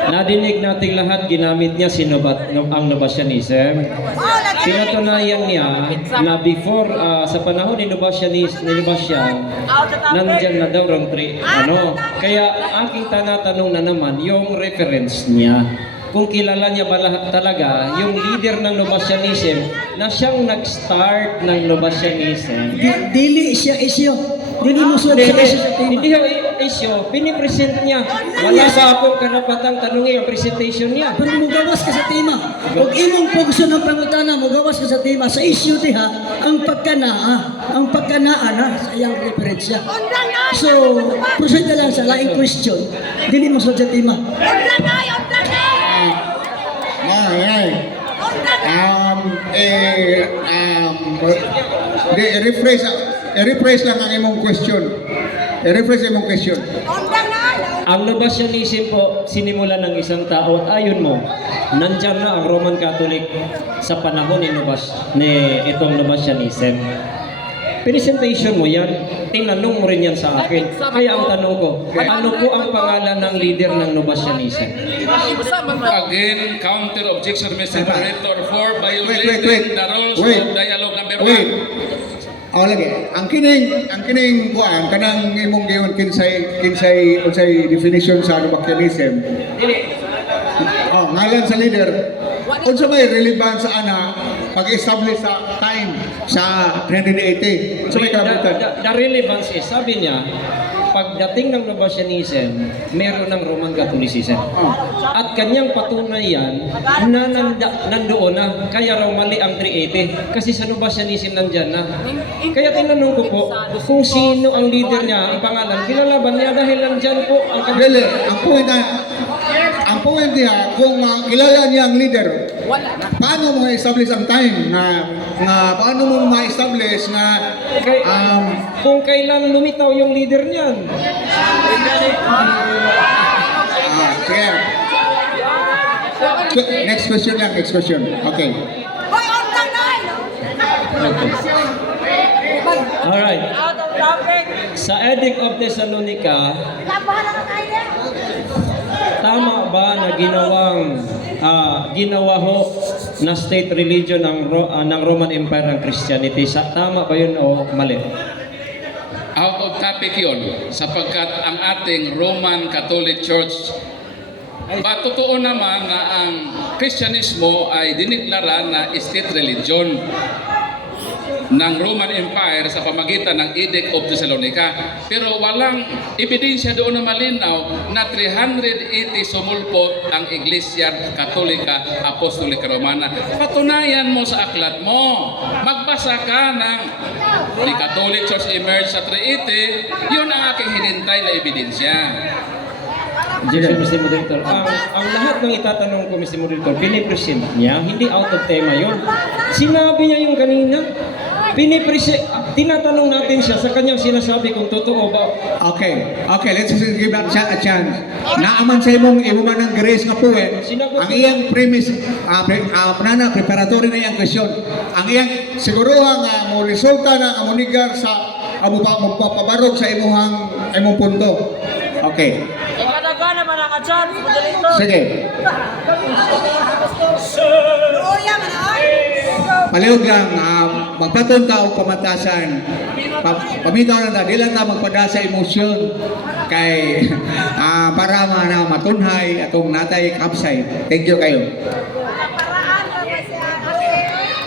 Nadinig nating lahat, ginamit niya ang Novatianism. Pinatunayan niya na before, sa panahon ni Novatian, nandyan na daw ang Kaya aking tanatanong na naman, yung reference niya. Kung kilala niya ba lahat talaga, yung leader ng Novatianism, na siyang nag-start ng Novatianism. dili siya issue. Dili musuod sa issue sa tema. Hindi yung issue, pinipresent niya. Wala ba akong karapatang tanungin ang presentation niya? Pero mugawas ka sa tema. Kung imong pugso ng pangutana, mugawas ka sa tema. Sa issue diha, ang pagkanaa na sa iyang referensya. So, proceed na lang sa laing question. Dili musuod sa tema. I-rephrase lang ang imong question. I-rephrase imong question. Ang Novatianism po, sinimula ng isang tao at ayon mo, nandyan na ang Roman Catholic sa panahon ni itong Novatianism. Presentation mo yan, tinanong mo rin yan sa akin. Kaya ang tanong ko, ano po ang pangalan ng leader ng Novatianism? Again, counter objection, Mr. Moderator, for violating Wait. the rules Wait. of dialogue number Wait. 1. Lagi. Ang kining kuan kanang imong giyon kinsay unsay definition sa Novatianism. Ngalan sa leader. Unsa may relevance sa ana pag-establish sa time sa 380. Unsa may kalabutan? The relevance is, sabi niya, pagdating ng Novatianism, meron ng Roman Catholicism. At kanyang patunayan na nandoon na, kaya raw mali ang 380. Kasi sa Novatianism nandyan na. Kaya tinanong ko po, kung sino ang leader niya, ang pangalan, kilalaban niya dahil nandyan po ang Dili, ang point niya, kung kilala niya ang leader, paano mo ma-establish ang time na paano mo ma-establish na kung kailan lumitaw yung leader niyan. sige. Next question lang, next question. Okay. Alright. Sa Edict of Thessalonica, tama ba na ginawa ho na state religion ng Roman Empire ang Christianity? Tama ba yun o mali? Out of topic yun, sapagkat ang ating Roman Catholic Church, totoo naman na ang Kristyanismo ay diniklara na state religion ng Roman Empire sa pamagitan ng Edict of Thessalonica. Pero walang ebidensya doon na malinaw na 380 sumulpot ang Iglesia Katolika Apostolika Romana. Patunayan mo sa aklat mo. Magbasa ka ng The Catholic Church Emerged sa 380. Yun ang aking hinintay na ebidensya. Objection, Mr. Moderator. Ang lahat ng itatanong ko, Mr. Moderator, pinipresent niya, hindi out of tema yun. Sinabi niya yung kanina. Tinatanong natin siya sa kanyang sinasabi kung totoo ba. Okay, let's give that a chance. Naaman sa imong man ng grace nga puwet, ang iyang premise, preparatory na iyang question. Ang iyang siguruhan nga mo resulta na amunigar sa papabarog sa imong punto. Okay. Ikadaga naman ang chance, moderator. Sige. Palihog lang, magpaton ta og pamantasan. Pamitaw lang ta, di lang ta magpada sa emosyon kay para na matunhay atong natay kapsay. Thank you kayo. Paraan lang ba siya?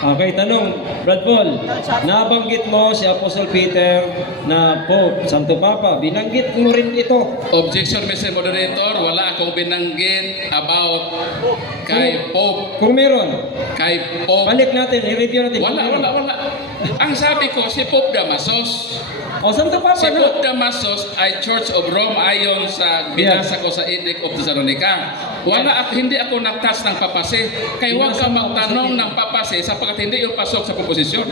Okay, tanong, Brad Paul, nabanggit mo si Apostle Peter na Pope, Santo Papa, binanggit mo rin ito. Objection, Mr. Moderator, wala akong binanggit about kay Pope. Kung meron, Kay Pope. balik natin, i-review natin. Wala. Ang sabi ko, si Pope Damasus. O, Santo Papa Si na. Pope Damasus ay Church of Rome ayon sa binasa ko sa Edict of Thessalonica. Hindi ako nag-touch ng papase. Kaya huwag ka magtanong ng papase sapagkat hindi yung pasok sa proposisyon.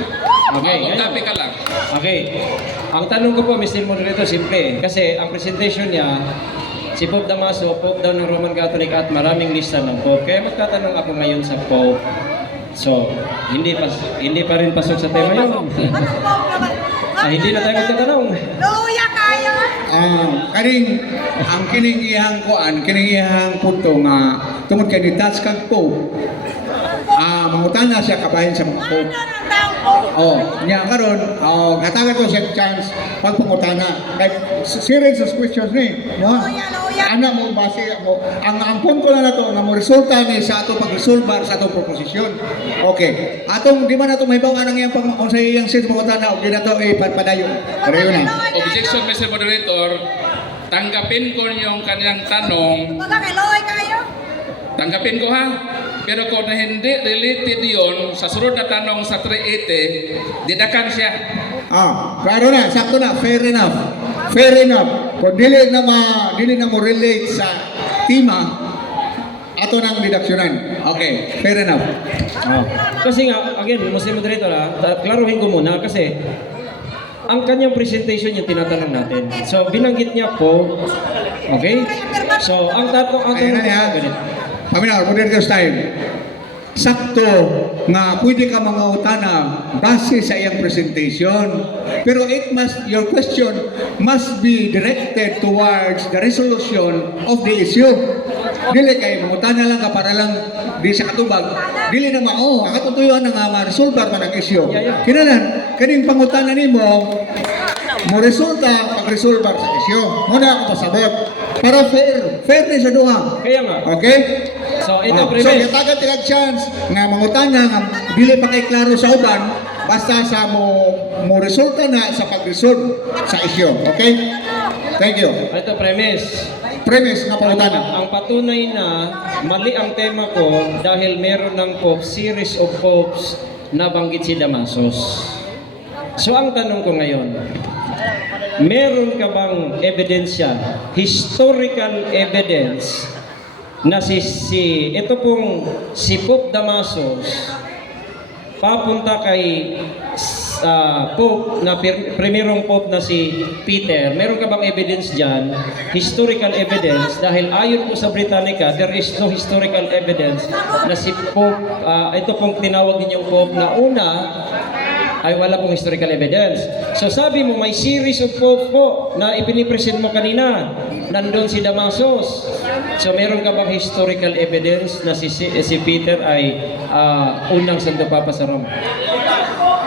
Okay, Magtabi ka lang. Okay. Ang tanong ko po, Mr. Moderator, simple. Kasi ang presentation niya, si Pope Damaso, Pope daw ng Roman Catholic at maraming lista ng Pope. Kaya magtatanong ako ngayon sa Pope. So, hindi pa rin pasok sa tema yun. Ano po naman? Hindi na tayo magtatanong. Luya kayo! Ang kining iyang punto nga tungod kay ni-touch kag Pope, mangutana siya kabahin sa mga Pope. Niya karon, katagan ko siya chance pagpangutana. Like series of questions ni, no? Ana mo base mo ang punto na nato nga mo resulta ni sa ato pag-resolve sa atong proposisyon. Okay. Atong di man nato mahibaw anang iyang unsay iyang sense pangutana og di nato padayon. Pareho na. Objection, Mr. Moderator. Tanggapin ko yung kanyang tanong. Baga kay Loy kayo? Tanggapin ko ha. Pero kung hindi related yon sa sunod na tanong sa 380, didakan siya. Klaro na, sakto na, fair enough. Fair enough. Kung dili na mo relate sa tema, ato nang didaksyonan. Okay, fair enough. Kasi nga, again, Muslim Moderator, klaruhin ko muna kasi ang kanyang presentation yung tinatanong natin. So, binanggit niya po, okay? So, ang tatong Ayun na niya. Paminaw, moderator's time. Sakto nga pwede ka mga utana base sa iyang presentation. Pero your question must be directed towards the resolution of the issue. Dili kay mangutana lang ka para lang di sa katubag. Dili na ang katutuyuan na nga ma-resolve man ang issue. Kinalan, kaning pangutana nimo mo resulta pag-resolve sa issue. Muna ako pasabot. Para fairness sa duha. Kaya nga. Okay? So, ito So, premise. kitagan tilag chance nga mangutana nga dili pa kay klaro sa uban basta sa mo resulta na sa pag-resolve sa issue. Okay? Thank you. Ito premise. Premise nga pangutana. Ang patunay na mali ang tema ko dahil meron ng Pope, series of Popes na banggit si Damasus. So ang tanong ko ngayon, meron ka bang ebidensya, historical evidence na ito pong si Pope Damasus papunta kay Pope na primerong Pope na si Peter, meron ka bang evidence dyan? Historical evidence, dahil ayon po sa Britannica, there is no historical evidence na si Pope, ito pong tinawag ninyong Pope na una, ay wala pong historical evidence. So sabi mo, may series of Pope po na ipinipresent mo kanina. Nandun si Damasus. So meron ka bang historical evidence na si Peter ay unang Santo Papa sa Rome?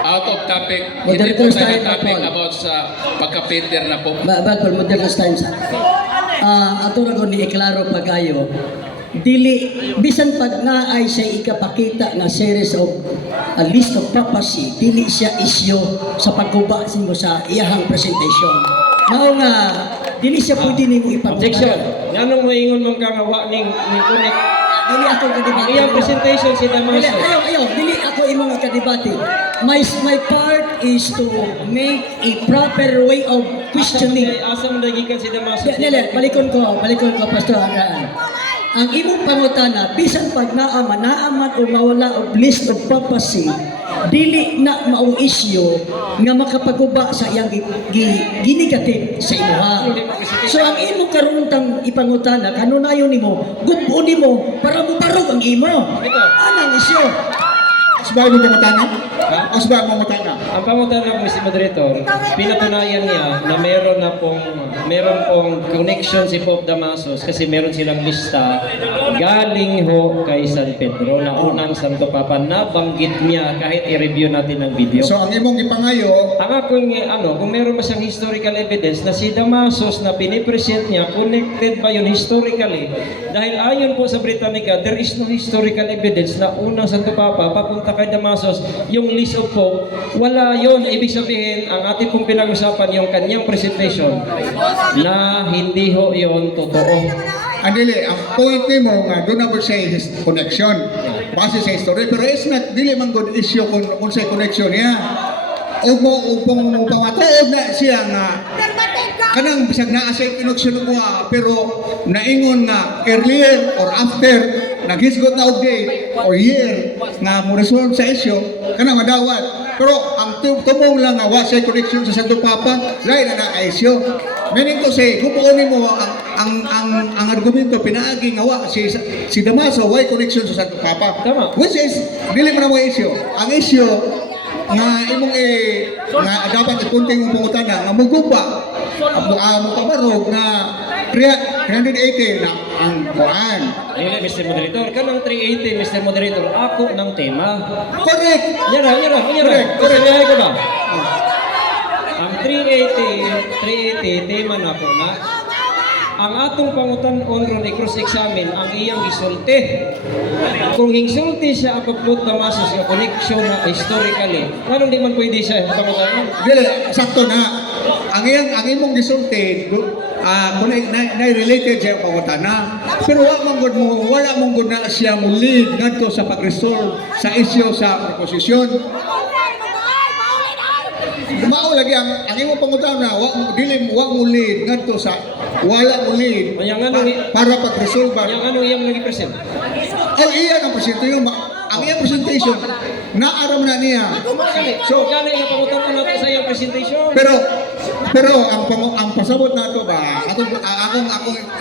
Out of topic, hindi Moderator po tayo Stein, topic Paul. about sa pagka-Peter na po. Bago modernist times. Ato na ko ni iklaro pagayo. Dili bisan pag nga ay siya ikapakita nga series of a list of papacy, dili siya isyo sa pagkuba mo sa iyahang presentation. Mao nga dili siya pwede nimo Objection. ipakita. Nanong maingon mong kangawa ning connect. Dili ako kadibate. Ang iyang presentation si Damasus. Ayaw, dili ako imong kadibate. My part is to make a proper way of questioning. Asam nagikan si Damasus. Dili, balikon ko, Pastor Agaan. Ang imong pangutana, bisan pag naaman o mawala og list of papacy, dili na maong isyu nga makapaguba sa iyang ginigatid sa imuha. So ang imo karuntang ipangutana, kanunayon nimo, gubo nimo para mutarog ang imo. Anang isyu? Asbay mo pangutana? Asbay mo pangutana? Ang pangutana ko si Moderator, pinatunayan niya na meron na pong meron pong connection si Pope Damasus kasi meron silang lista galing ho kay San Pedro na unang Santo Papa na banggit niya kahit i-review natin ang video. So ang imong ipangayo, Ang akong kung meron mo siyang historical evidence na si Damasus na pinipresent niya, connected ba yun historically? Dahil ayon po sa Britannica, there is no historical evidence na unang Santo Papa papunta kay Damasus, yung list of Pope, wala yon. Ibig sabihin, ang ating pong pinag-usapan yung kanyang presentation na hindi ho yon totoo. andili, ang point nimo nga doon na ba siya connection base sa history, pero it's not dili man good issue kung sa connection niya. O mo pamatuod na siya nga kanang bisag naa sa connection mo pero naingon nga earlier or after naghisgot na og date or year nga mo resolve sa issue kanang madawat. Pero ang tumong lang nga wa sa connection sa Santo Papa, lain na na issue. Meaning to say, kung puunin mo ang argumento pinaagi nga wa si Damaso why connection sa Santo Papa. Tama. Which is dili man mo issue. Ang issue nga imong nga dapat ipunting mong pangutana nga muguba mo pamarog nga 380 na ang kuan. Ayun Mr. Moderator, kanang 380, Mr. Moderator, ako ng tema. Correct. Yara. Correct. Sabihin ko ba? Ang 380, tema na po na. Ang atong pangutan-on ron i-cross-examine ang iyang gisulti. Kung hinsulti siya ang pagput na masos yung connection na historically, anong di man pwede siya pangutan? Dili sakto na. Ang imong gisulti kung na related siya pangutana. Pero wala mong gud na siya mo lead ngadto sa pag-resolve sa issue sa proposisyon. Mao lagi ang imong pangutana wa mo lead ngadto sa wala mo lead Yang ano para pag-resolve. Yang ano iyang nag-present? Oh, iyan ang presentation. Ang iyang presentation naaram na niya. So, gano'n yung pangutan-on natin sa iyang presentation? Pero ang pasabot nato ba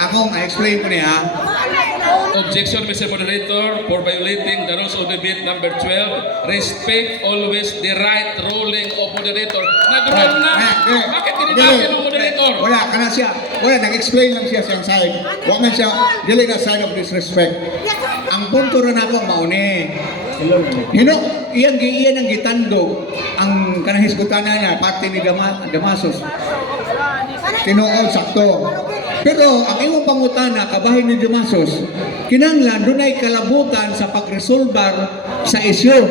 akong explain ko niya. Objection, Mr. Moderator, for violating the rules of debate number 12. Respect always the right ruling of moderator. Nag-rule na. Bakit tinitapin ng moderator? Wala kana siya. Wala nag-explain lang siya siyang side. Wa man siya dili na sign of disrespect. Ang punto ra nako mauni. Iyan ang gitando ang kanang hisgutana niya parte ni Damasus. Tinuod sakto. Pero ang imong pangutana kabahin ni Damasus, kinahanglan dunay kalabutan sa pagresolbar sa issue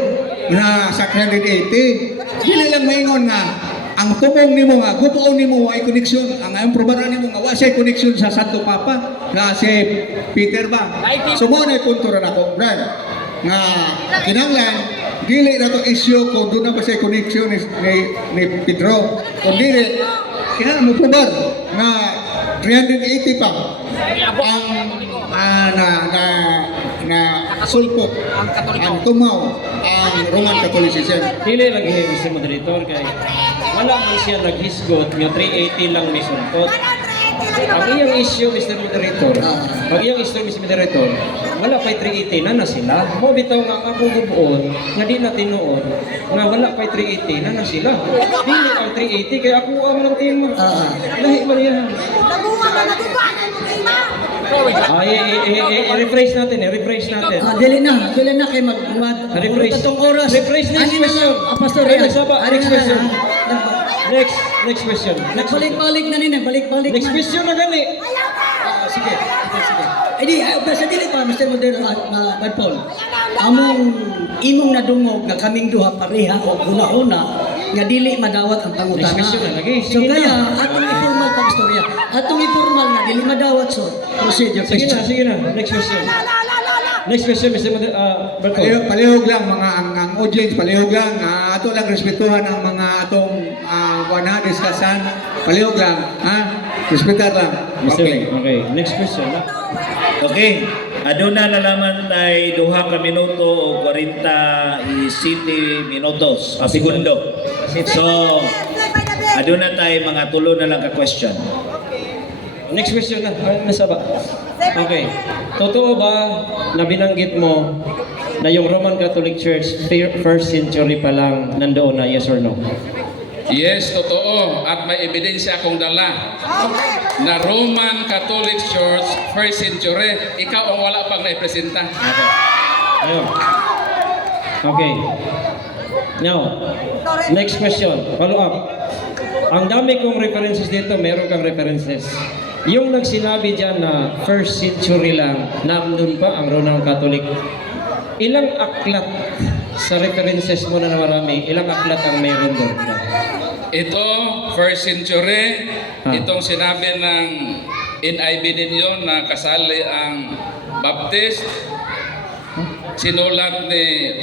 na sa 180. Dili lang maingon nga ang tumong nimo nga gubuon nimo ay connection, ang ayong probaran nimo nga wa say connection sa Santo Papa nga si Peter ba. So mo na punto ra nako, Brad, nga kinahanglan dili na to issue kung doon na ba siya connection ni Pedro. Kung dili, kinahanglan mo probar nga 380 pa ang sulpot, ang tumaw, ang Roman Catholicism. Dili lagi Mr. Moderator kay wala man siya naghisgot nga 380 lang may sulpot. Ang iyang issue, Mr. Moderator, ang iyang issue, Mr. Moderator, wala pa'y 380 na sila. Mo bitaw nga ako gubuon, nga di na tinuod, nga wala pa'y 380 na sila. Dili ang 380, kaya ako ang ng tema. Lahi man yan. I-rephrase natin, i-rephrase natin. Dili na kay Rephrase. tatong oras. Rephrase next Ano na question. lang, Pastor. Ay, nagsaba. Next question. Next question. Next question. Balik-balik na nina, balik-balik Next na. question na gani. Sige. Sa dili pa, Mr. Modelo at Paul. Imong nadungog na kaming duha pareha o una-una nga dili madawat ang pangutana. Next question na lagi. So Sige kaya na. atong informal pag istorya. Atong informal nga dili madawat so procedure. Sige na. Next question. Next question, Mr. Bertol. Palihog lang mga ang audience, palihog lang. Ato lang respetuhan ang mga atong diskusan. Palihog lang, ha? Respetar lang. Okay. Next question. Okay. Aduna na naman tay duha ka minuto o 47 minutos o segundo. So, aduna tay mga tulo na lang ka question. Next question na. Nasa ba? Okay. Totoo ba na binanggit mo na yung Roman Catholic Church first century pa lang nandoon na, yes or no? Yes, totoo. At may ebidensya akong dala na Roman Catholic Church, 1st century. Ikaw ang wala pang naipresenta. Ayun. Okay. Now, next question. Follow up. Ang dami kong references dito, meron kang references. Yung nagsinabi dyan na 1st century lang, nandun pa ang Roman Catholic. Ilang aklat sa references mo na marami, ilang aklat ang meron doon? Ito, 1st century. Ah. Itong sinabi ng NIV ninyo na kasali ang Baptist. Sinulat ni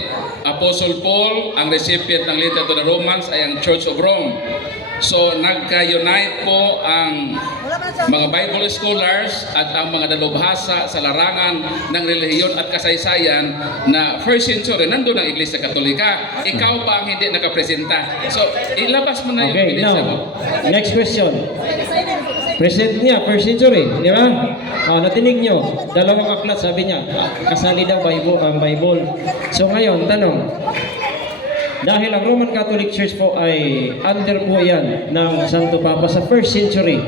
Apostle Paul, ang recipient ng letter to the Romans ay ang Church of Rome. So nagka-unite po ang mga Bible scholars at ang mga dalubhasa sa larangan ng relihiyon at kasaysayan na 1st century, nandun ang Iglesia Katolika. Ikaw pa ang hindi nakapresenta. So ilabas mo na yung Okay, ebidensya mo. now, next question. Present niya, 1st century, di ba? Natinig nyo, dalawang aklat, sabi niya, kasali daw ang Bible. So ngayon, tanong, dahil ang Roman Catholic Church po ay under po yan ng Santo Papa sa 1st century,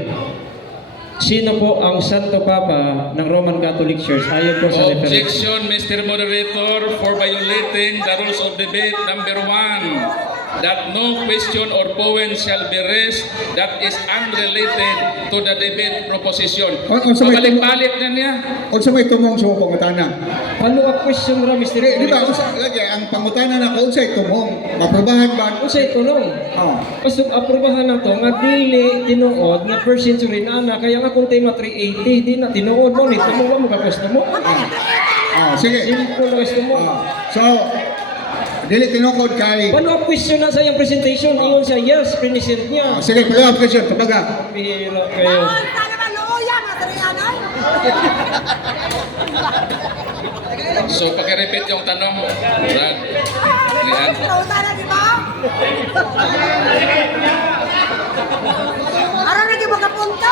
sino po ang Santo Papa ng Roman Catholic Church? Ayon po sa reference. Objection, Mr. Moderator, for violating the rules of debate. Number 1, that no question or point shall be raised that is unrelated to the debate proposition. So, Balik-balik na niya. Kung sa may tumong sa pangutana. Follow-up question ra, Mr. Di ba, lagi, ang pangutana na kung sa'y tumong, maprobahan ba? Kung sa'yo tulong, Oh. pasok aprobahan na to, nga dili tinuod nga 1st century na na, kaya nga kung tema 380, di na tinuod mo, nito mo ba magkagusto mo? Sige. Simple na gusto mo. So, dili tinukod kay... Follow-up question na sa iyong presentation, ingon siya, yes, present niya. Sige, follow-up question, tabaga. Pihira kayo. Naon ka naman looyan, Adriano. So, pag-repeat yung tanong, Brad, Rian. Nauta na, di ba? Araw na di mo kapunta.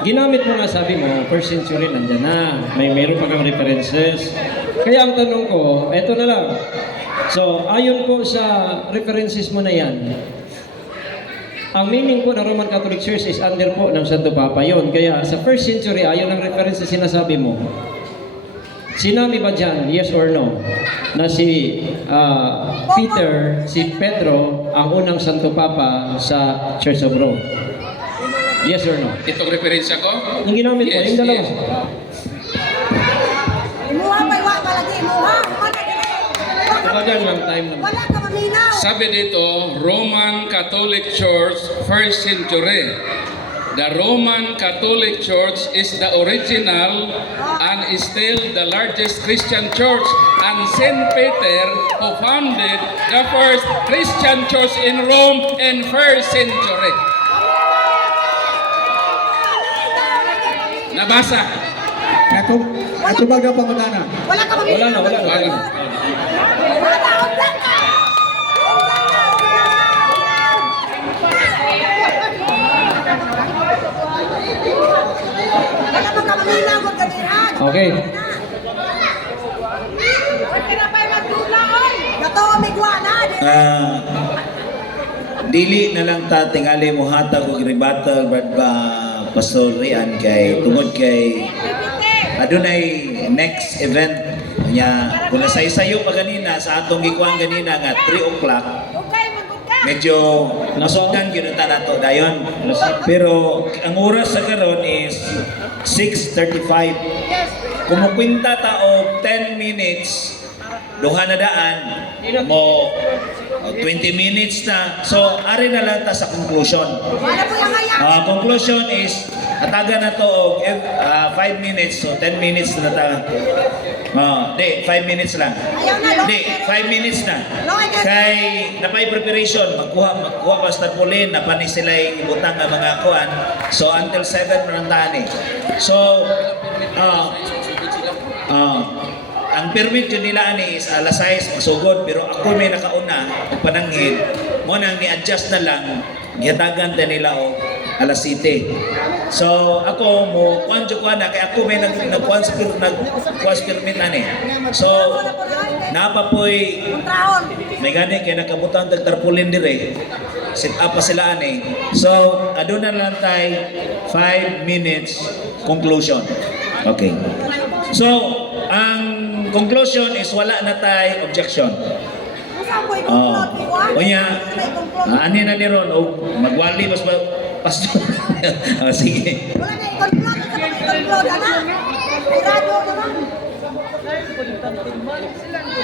Ginamit mo nga, sabi mo, 1st century nandyan na. Meron pa kang references. Kaya ang tanong ko, eto na lang. So, ayon po sa references mo na yan, ang meaning po ng Roman Catholic Church is under po ng Santo Papa yon. Kaya sa 1st century, ayon ang references sinasabi mo, sinabi ba dyan, yes or no, na si Peter, si Pedro, ang unang Santo Papa sa Church of Rome? Yes or no? Itong referensya ko? Yung ginamit mo, Yes, yung dalawa. yes. Imuha pa, iwa pa lagi, imuha. Talagang lang time naman. Wala ka maminaw. Sabi dito, Roman Catholic Church, 1st century. The Roman Catholic Church is the original and is still the largest Christian church, and Saint Peter who founded the first Christian church in Rome in 1st century. Nabasa. Natubag ang pangutana. Wala ka maminaw. Wala na, wala na. Wala. Wala na, undan ka. Wala mo ka maminaw, huwag ka nirhan. Okay. Kinapay magdula, oy. Natawa migwa na, di. Dili na lang ta tingali mo hatag og rebuttal Brad ba Pastor Rian kay tungod kay adunay next event nya kung nasaysayo pa ganina sa atong gikuan ganina nga 3 o'clock Okay, magod ka. medyo nasugdan gyud ta nato dayon pero ang oras sa karon is 6:35 kung mukwinta ta og 10 minutes duha na daan mo 20 minutes na so ari na lang ta sa conclusion. Wala po yung ayaw. Conclusion is ataga na to og 5 minutes so 10 minutes na ta. Di 5 minutes lang. Ayaw na, Lord. Di 5 minutes na. Lord. Kay napay preparation magkuha basta pulin na pani sila ibutang nga mga kuan. So until 7 man tani. So ang permit yun nila ani is alas 6 masugod pero ako may nakauna pananghid mo nang ni-adjust na lang gihatagan ta nila og alas 7. So ako mo kuan jud ko na kay ako may nagkuan sa permit ani. So napapoy Trahon. may gani kay nakabutang tag tarpaulin dire. Sit up pa sila ani. So, aduna lang tay 5 minutes conclusion. Okay. So, ang conclusion is wala na tay objection. Saan ko Oh. i-conclude? Unya, ani na ni ron o magwali mas ba pastor. Sige. Wala na i-conclude. Sa mga i-conclude, anak. Ay, radyo naman.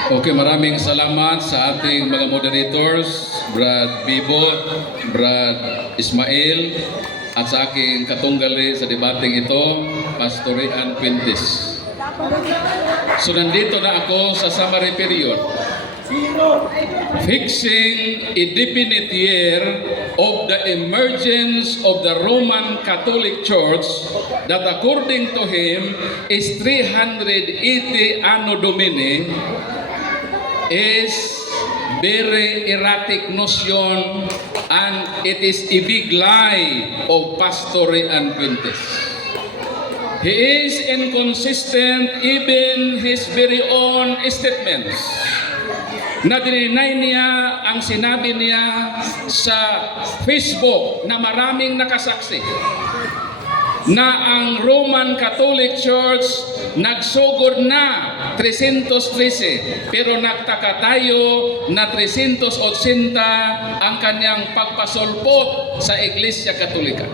Okay, maraming salamat sa ating mga moderators, Brad Bibo, Brad Ismail, at sa aking katunggali sa debating ito, Pastor Rian Quintes. So nandito na ako sa summary period. Fixing a definite year of the emergence of the Roman Catholic Church that according to him is 380 Anno Domini is very erratic notion and it is a big lie of Pastor Rian Quintes. He is inconsistent even his very own statements. Na dininay niya ang sinabi niya sa Facebook na maraming nakasaksi na ang Roman Catholic Church nagsugod na 313 pero nagtaka tayo na 380 ang kanyang pagpasulpot sa Iglesia Katolika.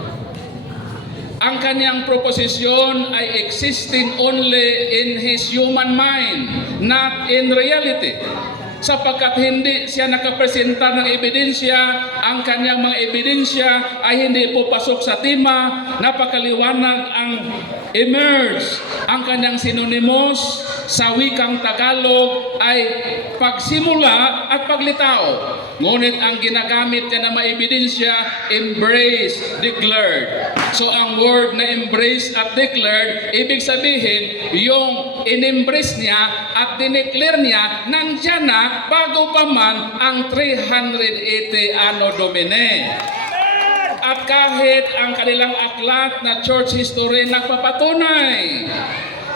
Ang kanyang proposisyon ay existing only in his human mind, not in reality. Sapagkat hindi siya nakapresenta ng ebidensya, ang kanyang mga ebidensya ay hindi po pasok sa tema, napakaliwanag ang emerge. Ang kanyang synonymous sa wikang Tagalog ay pagsimula at paglitaw. Ngunit ang ginagamit niya na mga ebidensya, embrace, declared. So ang word na embrace at declared, ibig sabihin, yung in-embrace niya at dineclare niya, nandiyan na bago pa man ang 380 Anno Domini. At kahit ang kanilang aklat na church history nagpapatunay,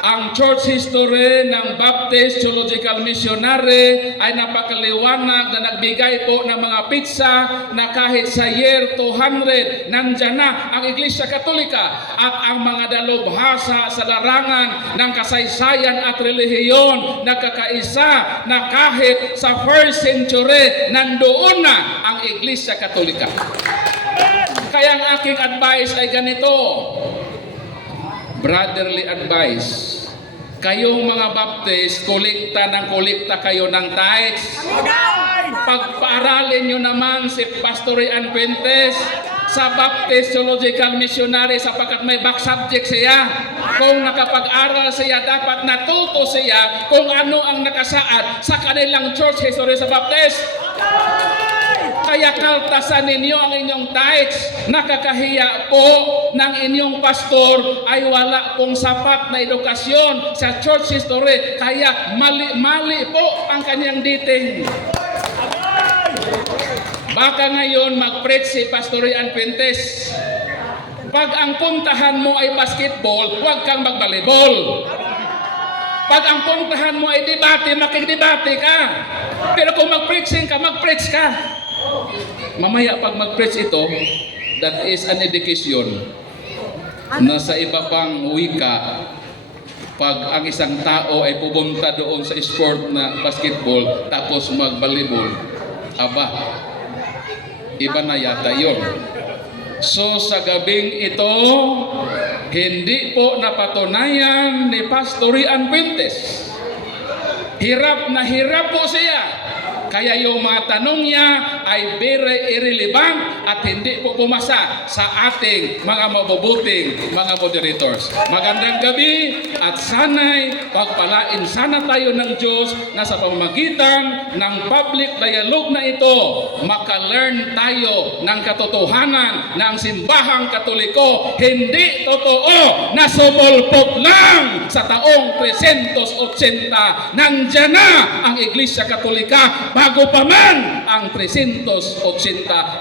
ang church history ng Baptist Theological Missionary ay napakaliwanag na nagbigay po ng mga pitsa na kahit sa year 200 nandyan na ang Iglesia Katolika at ang mga dalubhasa sa larangan ng kasaysayan at relihiyon nagkakaisa na kahit sa 1st century nandoon na ang Iglesia Katolika. Kaya ang aking advice ay ganito, brotherly advice. Kayong mga Baptist, kolekta ng kolekta kayo ng tithes. Pagpaaralin nyo naman si Pastor Rian Quintes sa Baptist Theological Missionary sapagkat may back subject siya. Kung nakapag-aral siya, dapat natuto siya kung ano ang nakasaad sa kanilang church history sa Baptist. Kaya kaltasan ninyo ang inyong tithes. Nakakahiya po ng inyong pastor ay wala pong sapat na edukasyon sa church history. Kaya mali po ang kanyang dating. Baka ngayon mag-preach si Pastor Rian Quintes. Pag ang puntahan mo ay basketball, huwag kang mag-volleyball. Pag ang puntahan mo ay debate, makikidebate ka. Pero kung mag-preaching ka, mag-preach ka. Mamaya pag mag-preach ito, that is an education na sa iba pang wika, pag ang isang tao ay pupunta doon sa sport na basketball tapos mag-volleyball, aba, iba na yata yun. So sa gabing ito, hindi po napatunayan ni Pastor Rian Quintes. Hirap na hirap po siya. Kaya yung mga tanong niya ay very irrelevant at hindi po pumasa sa ating mga mabubuting mga moderators. Magandang gabi at sana'y pagpalain sana tayo ng Diyos na sa pamamagitan ng public dialogue na ito, maka-learn tayo ng katotohanan na ang simbahang Katoliko hindi totoo na sumulpot lang sa taong 380. Nandyan na ang Iglesia Katolika bago pa man ang 380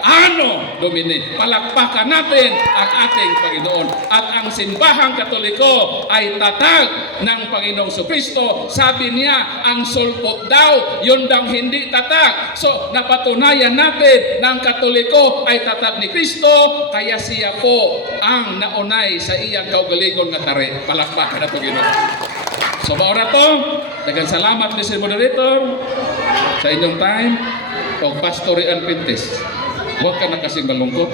ano, Domine. Palakpakan natin ang ating Panginoon. At ang simbahang Katoliko ay tatag ng Panginoong Kristo. Sabi niya, ang sulpot daw, yun daw hindi tatag. So, napatunayan natin na ang Katoliko ay tatag ni Kristo, kaya siya po ang naunay sa iyang kaugalingon nga tari. Palakpakan na ito, Ginoo. So, maura to, daghang salamat, Mr. Moderator, sa inyong time, o Pastor Rian Pintes. Huwag ka na kasing malungkot.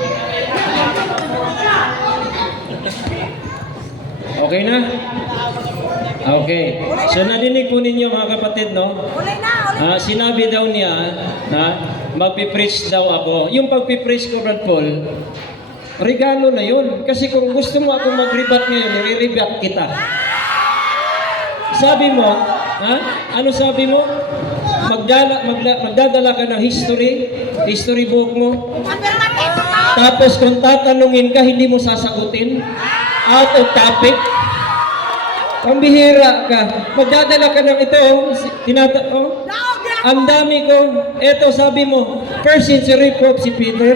Okay na? Okay. So narinig po ninyo mga kapatid, no? Uli na. Sinabi daw niya na magpipreach daw ako. Yung pagpipreach ko, Brad Paul, regalo na yun. Kasi kung gusto mo akong mag-rebat ngayon, i-rebat kita. Sabi mo, ano sabi mo? Magdadala ka ng history book mo. Tapos kung tatanungin ka, hindi mo sasagutin. Out of topic. Pambihira ka. Magdadala ka ng ito. Ang dami ko. Ito sabi mo, first century Pope si Peter.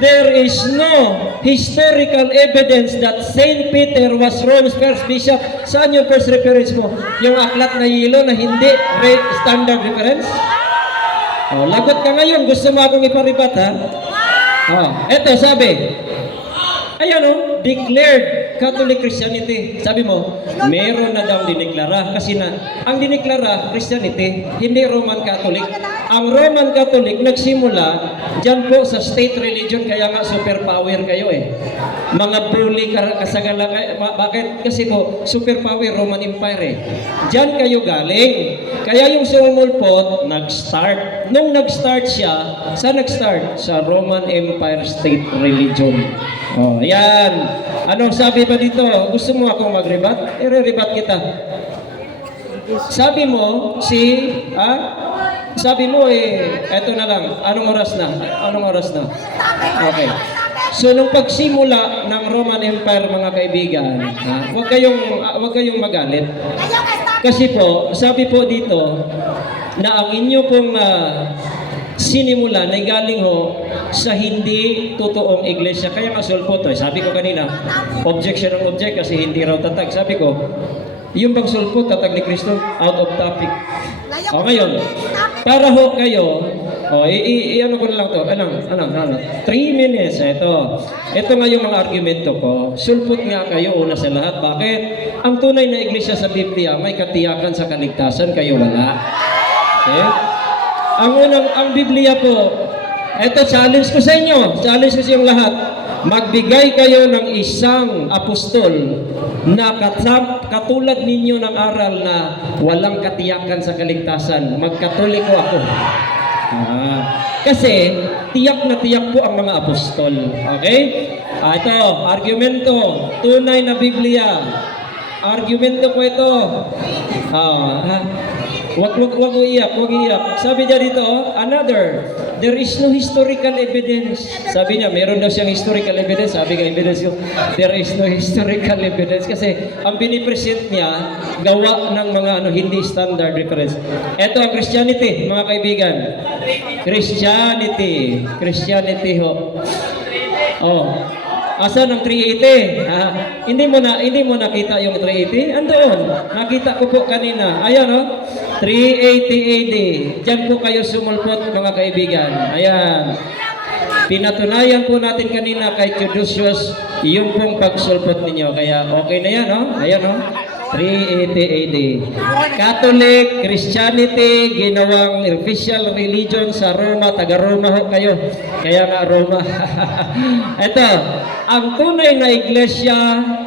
There is no historical evidence that Saint Peter was Rome's first bishop. Saan yung first reference mo? Yung aklat na yelo na hindi standard reference? Oh, lagot ka ngayon. Gusto mo akong iparibat, ha? Oh, eto sabi. Ayan o, declared Catholic Christianity. Sabi mo, meron na daw diniklara. Kasi na, ang diniklara, Christianity, hindi Roman Catholic. Ang Roman Catholic nagsimula dyan po sa state religion, kaya nga superpower kayo eh. Mga bully kasagala kayo. Bakit? Kasi po, superpower Roman Empire eh. Dyan kayo galing. Kaya yung sumulpot, nag-start. Nung nag-start siya, saan nag-start? Sa Roman Empire state religion. Oh, yan. Anong sabi ba dito? Gusto mo akong mag-rebat? I-rebat kita. Sabi mo, sabi mo eto na lang. Anong oras na? Okay. So, nung pagsimula ng Roman Empire, mga kaibigan, huwag kayong magalit. Kasi po, sabi po dito, na ang inyo pong sinimula na galing ho sa hindi totoong iglesia. Kaya nga sulpot to. Sabi ko kanina, objection ng object kasi hindi raw tatag. Sabi ko, yung bang sulpot tatag ni Kristo, out of topic. O ngayon, para ho kayo, ano ko na lang to, 3 minutes, ito nga yung mga argumento ko. Sulpot nga kayo una sa lahat. Bakit? Ang tunay na iglesia sa Biblia, may katiyakan sa kaligtasan, kayo wala. Okay? Ang Biblia po, ito challenge ko sa inyo, challenge ko sa inyong lahat. Magbigay kayo ng isang apostol na katulad ninyo ng aral na walang katiyakan sa kaligtasan. Magkatoliko ako. Kasi tiyak na tiyak po ang mga apostol. Okay? Ito, argumento, tunay na Biblia. Argumento ko ito. Wag iyak. Sabi niya dito, there is no historical evidence. Sabi niya, meron daw siyang historical evidence. Sabi nga, evidence ko, there is no historical evidence. Kasi ang pinipresent niya, gawa ng mga hindi standard reference. Ito ang Christianity, mga kaibigan. Christianity ho. Asan ang 380? Hindi mo nakita yung 380? Andoon. Nakita ko po kanina. Ayan 380 AD. Diyan po kayo sumulpot, mga kaibigan. Ayan. Pinatunayan po natin kanina kay Theodosius yung pong pagsulpot ninyo. Kaya okay na yan, Ayan, 380 AD. Catholic, Christianity, ginawang official religion sa Roma. Taga-Roma ho kayo. Kaya nga Roma. Ito, ang tunay na iglesia,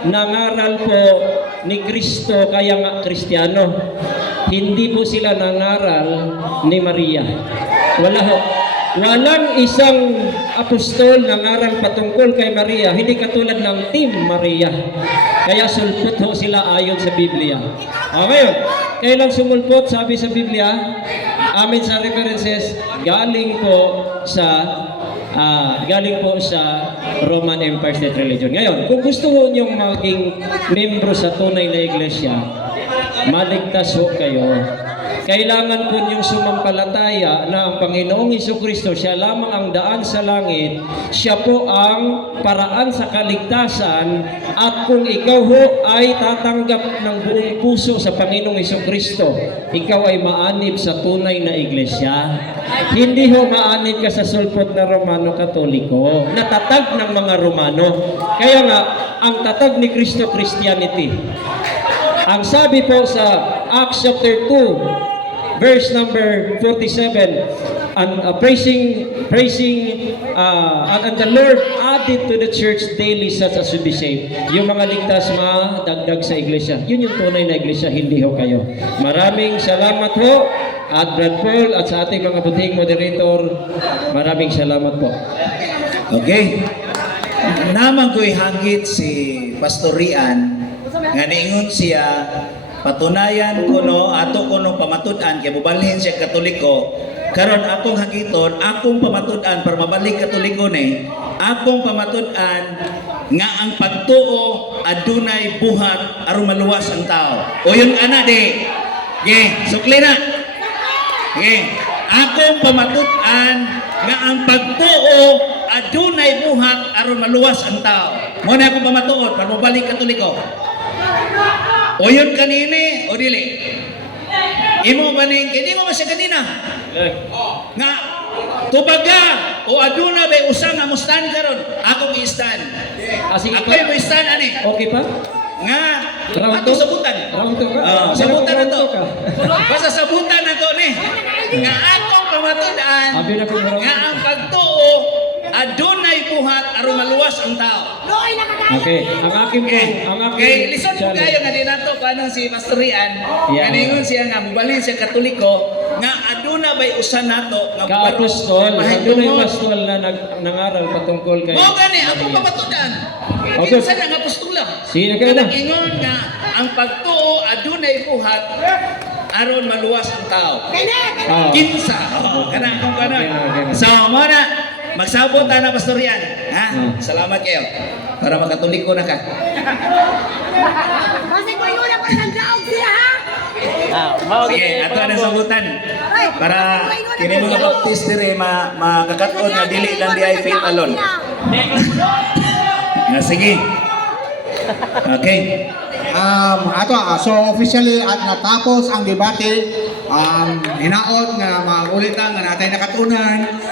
nangaral po ni Kristo, kaya nga Kristiyano. Hindi po sila nangaral ni Maria. Walang isang apostol nangaral patungkol kay Maria, hindi katulad ng Team Maria. Kaya sulpot ho sila ayon sa Biblia. Ngayon, kailan sumulpot? Sabi sa Biblia, amin sa references, galing po sa Roman Empire State Religion. Ngayon, kung gusto ho niyong maging membro sa tunay na iglesia, maligtas ho kayo. kailangan po niyong sumampalataya na ang Panginoong Hesukristo, siya lamang ang daan sa langit, siya po ang paraan sa kaligtasan, at kung ikaw ho ay tatanggap ng buong puso sa Panginoong Hesukristo, ikaw ay maanib sa tunay na iglesia. Hindi ho maanib ka sa sulpot na Romano Katoliko, natatag ng mga Romano. Kaya nga, ang tatag ni Kristo, Christianity. Ang sabi po sa Acts chapter 2, verse number 47, and and the Lord added to the church daily such as should be saved. Yung mga ligtas madagdag sa iglesia. Yun yung tunay na iglesia, hindi ho kayo. Maraming salamat ho, at Brad Paul, at sa ating mga buting moderator, maraming salamat po. Okay. Naman ko'y hangit si Pastor Rian nga niingon siya patunayan kuno ato kuno pamatud-an kay mobalhin siya Katoliko. Karon akong hagiton, akong pamatud-an para mabalik Katoliko ni, akong pamatud-an nga ang pagtuo adunay buhat aron maluwas ang tao. O yun ana di. Ge, sukli na. Ge, akong pamatud-an nga ang pagtuo adunay buhat aron maluwas ang tao. Mo na akong pamatuod para mabalik Katoliko. O yun kanini o dili? Imo ba ning kini mo masya kanina? Nga tubaga o aduna bay usa nga mustan karon akong i-stand. Sige Ako pa. mo i-stand ani. Okay pa? Nga Round ato two? sabutan. Round two ka? Sabutan na to. Round two ka. Basta sabutan na to ni. Nga atong pamatud-an Abi na kung round nga two. ang pagtuo adunay buhat aron maluwas ang tao. Loy na kagaya. Okay, ang aking po, ang aking Kay lison ko challenge. kayo nga di nato paano si Pastor Rian. Yeah. Kaningon siya nga mubalhin siya Katoliko nga aduna bay usa nato nga Ka-apostol, mahigtungod. doon yung apostol na nangaral patungkol kay... Mao gani ako papatudan. Okay. Kinsa nga apostola? Sige, kayo na. Ingon nga ang pagtuo adunay buhat aron maluwas ang tao. Ah. Kinsa. Kana akong kana. Okay. So mo na magsabot na Pastor Rian. Ha? Salamat kayo. Para makatoliko na ka. Kasi ko yun ako ng daog sila ha. Sige, ato na sabutan. Para kini mga baptist dire makakaton nga dili lang di ay faith alone. Nga sige. Okay. So officially at natapos ang debate, hinaot nga mga ulitan nga natay nakatunan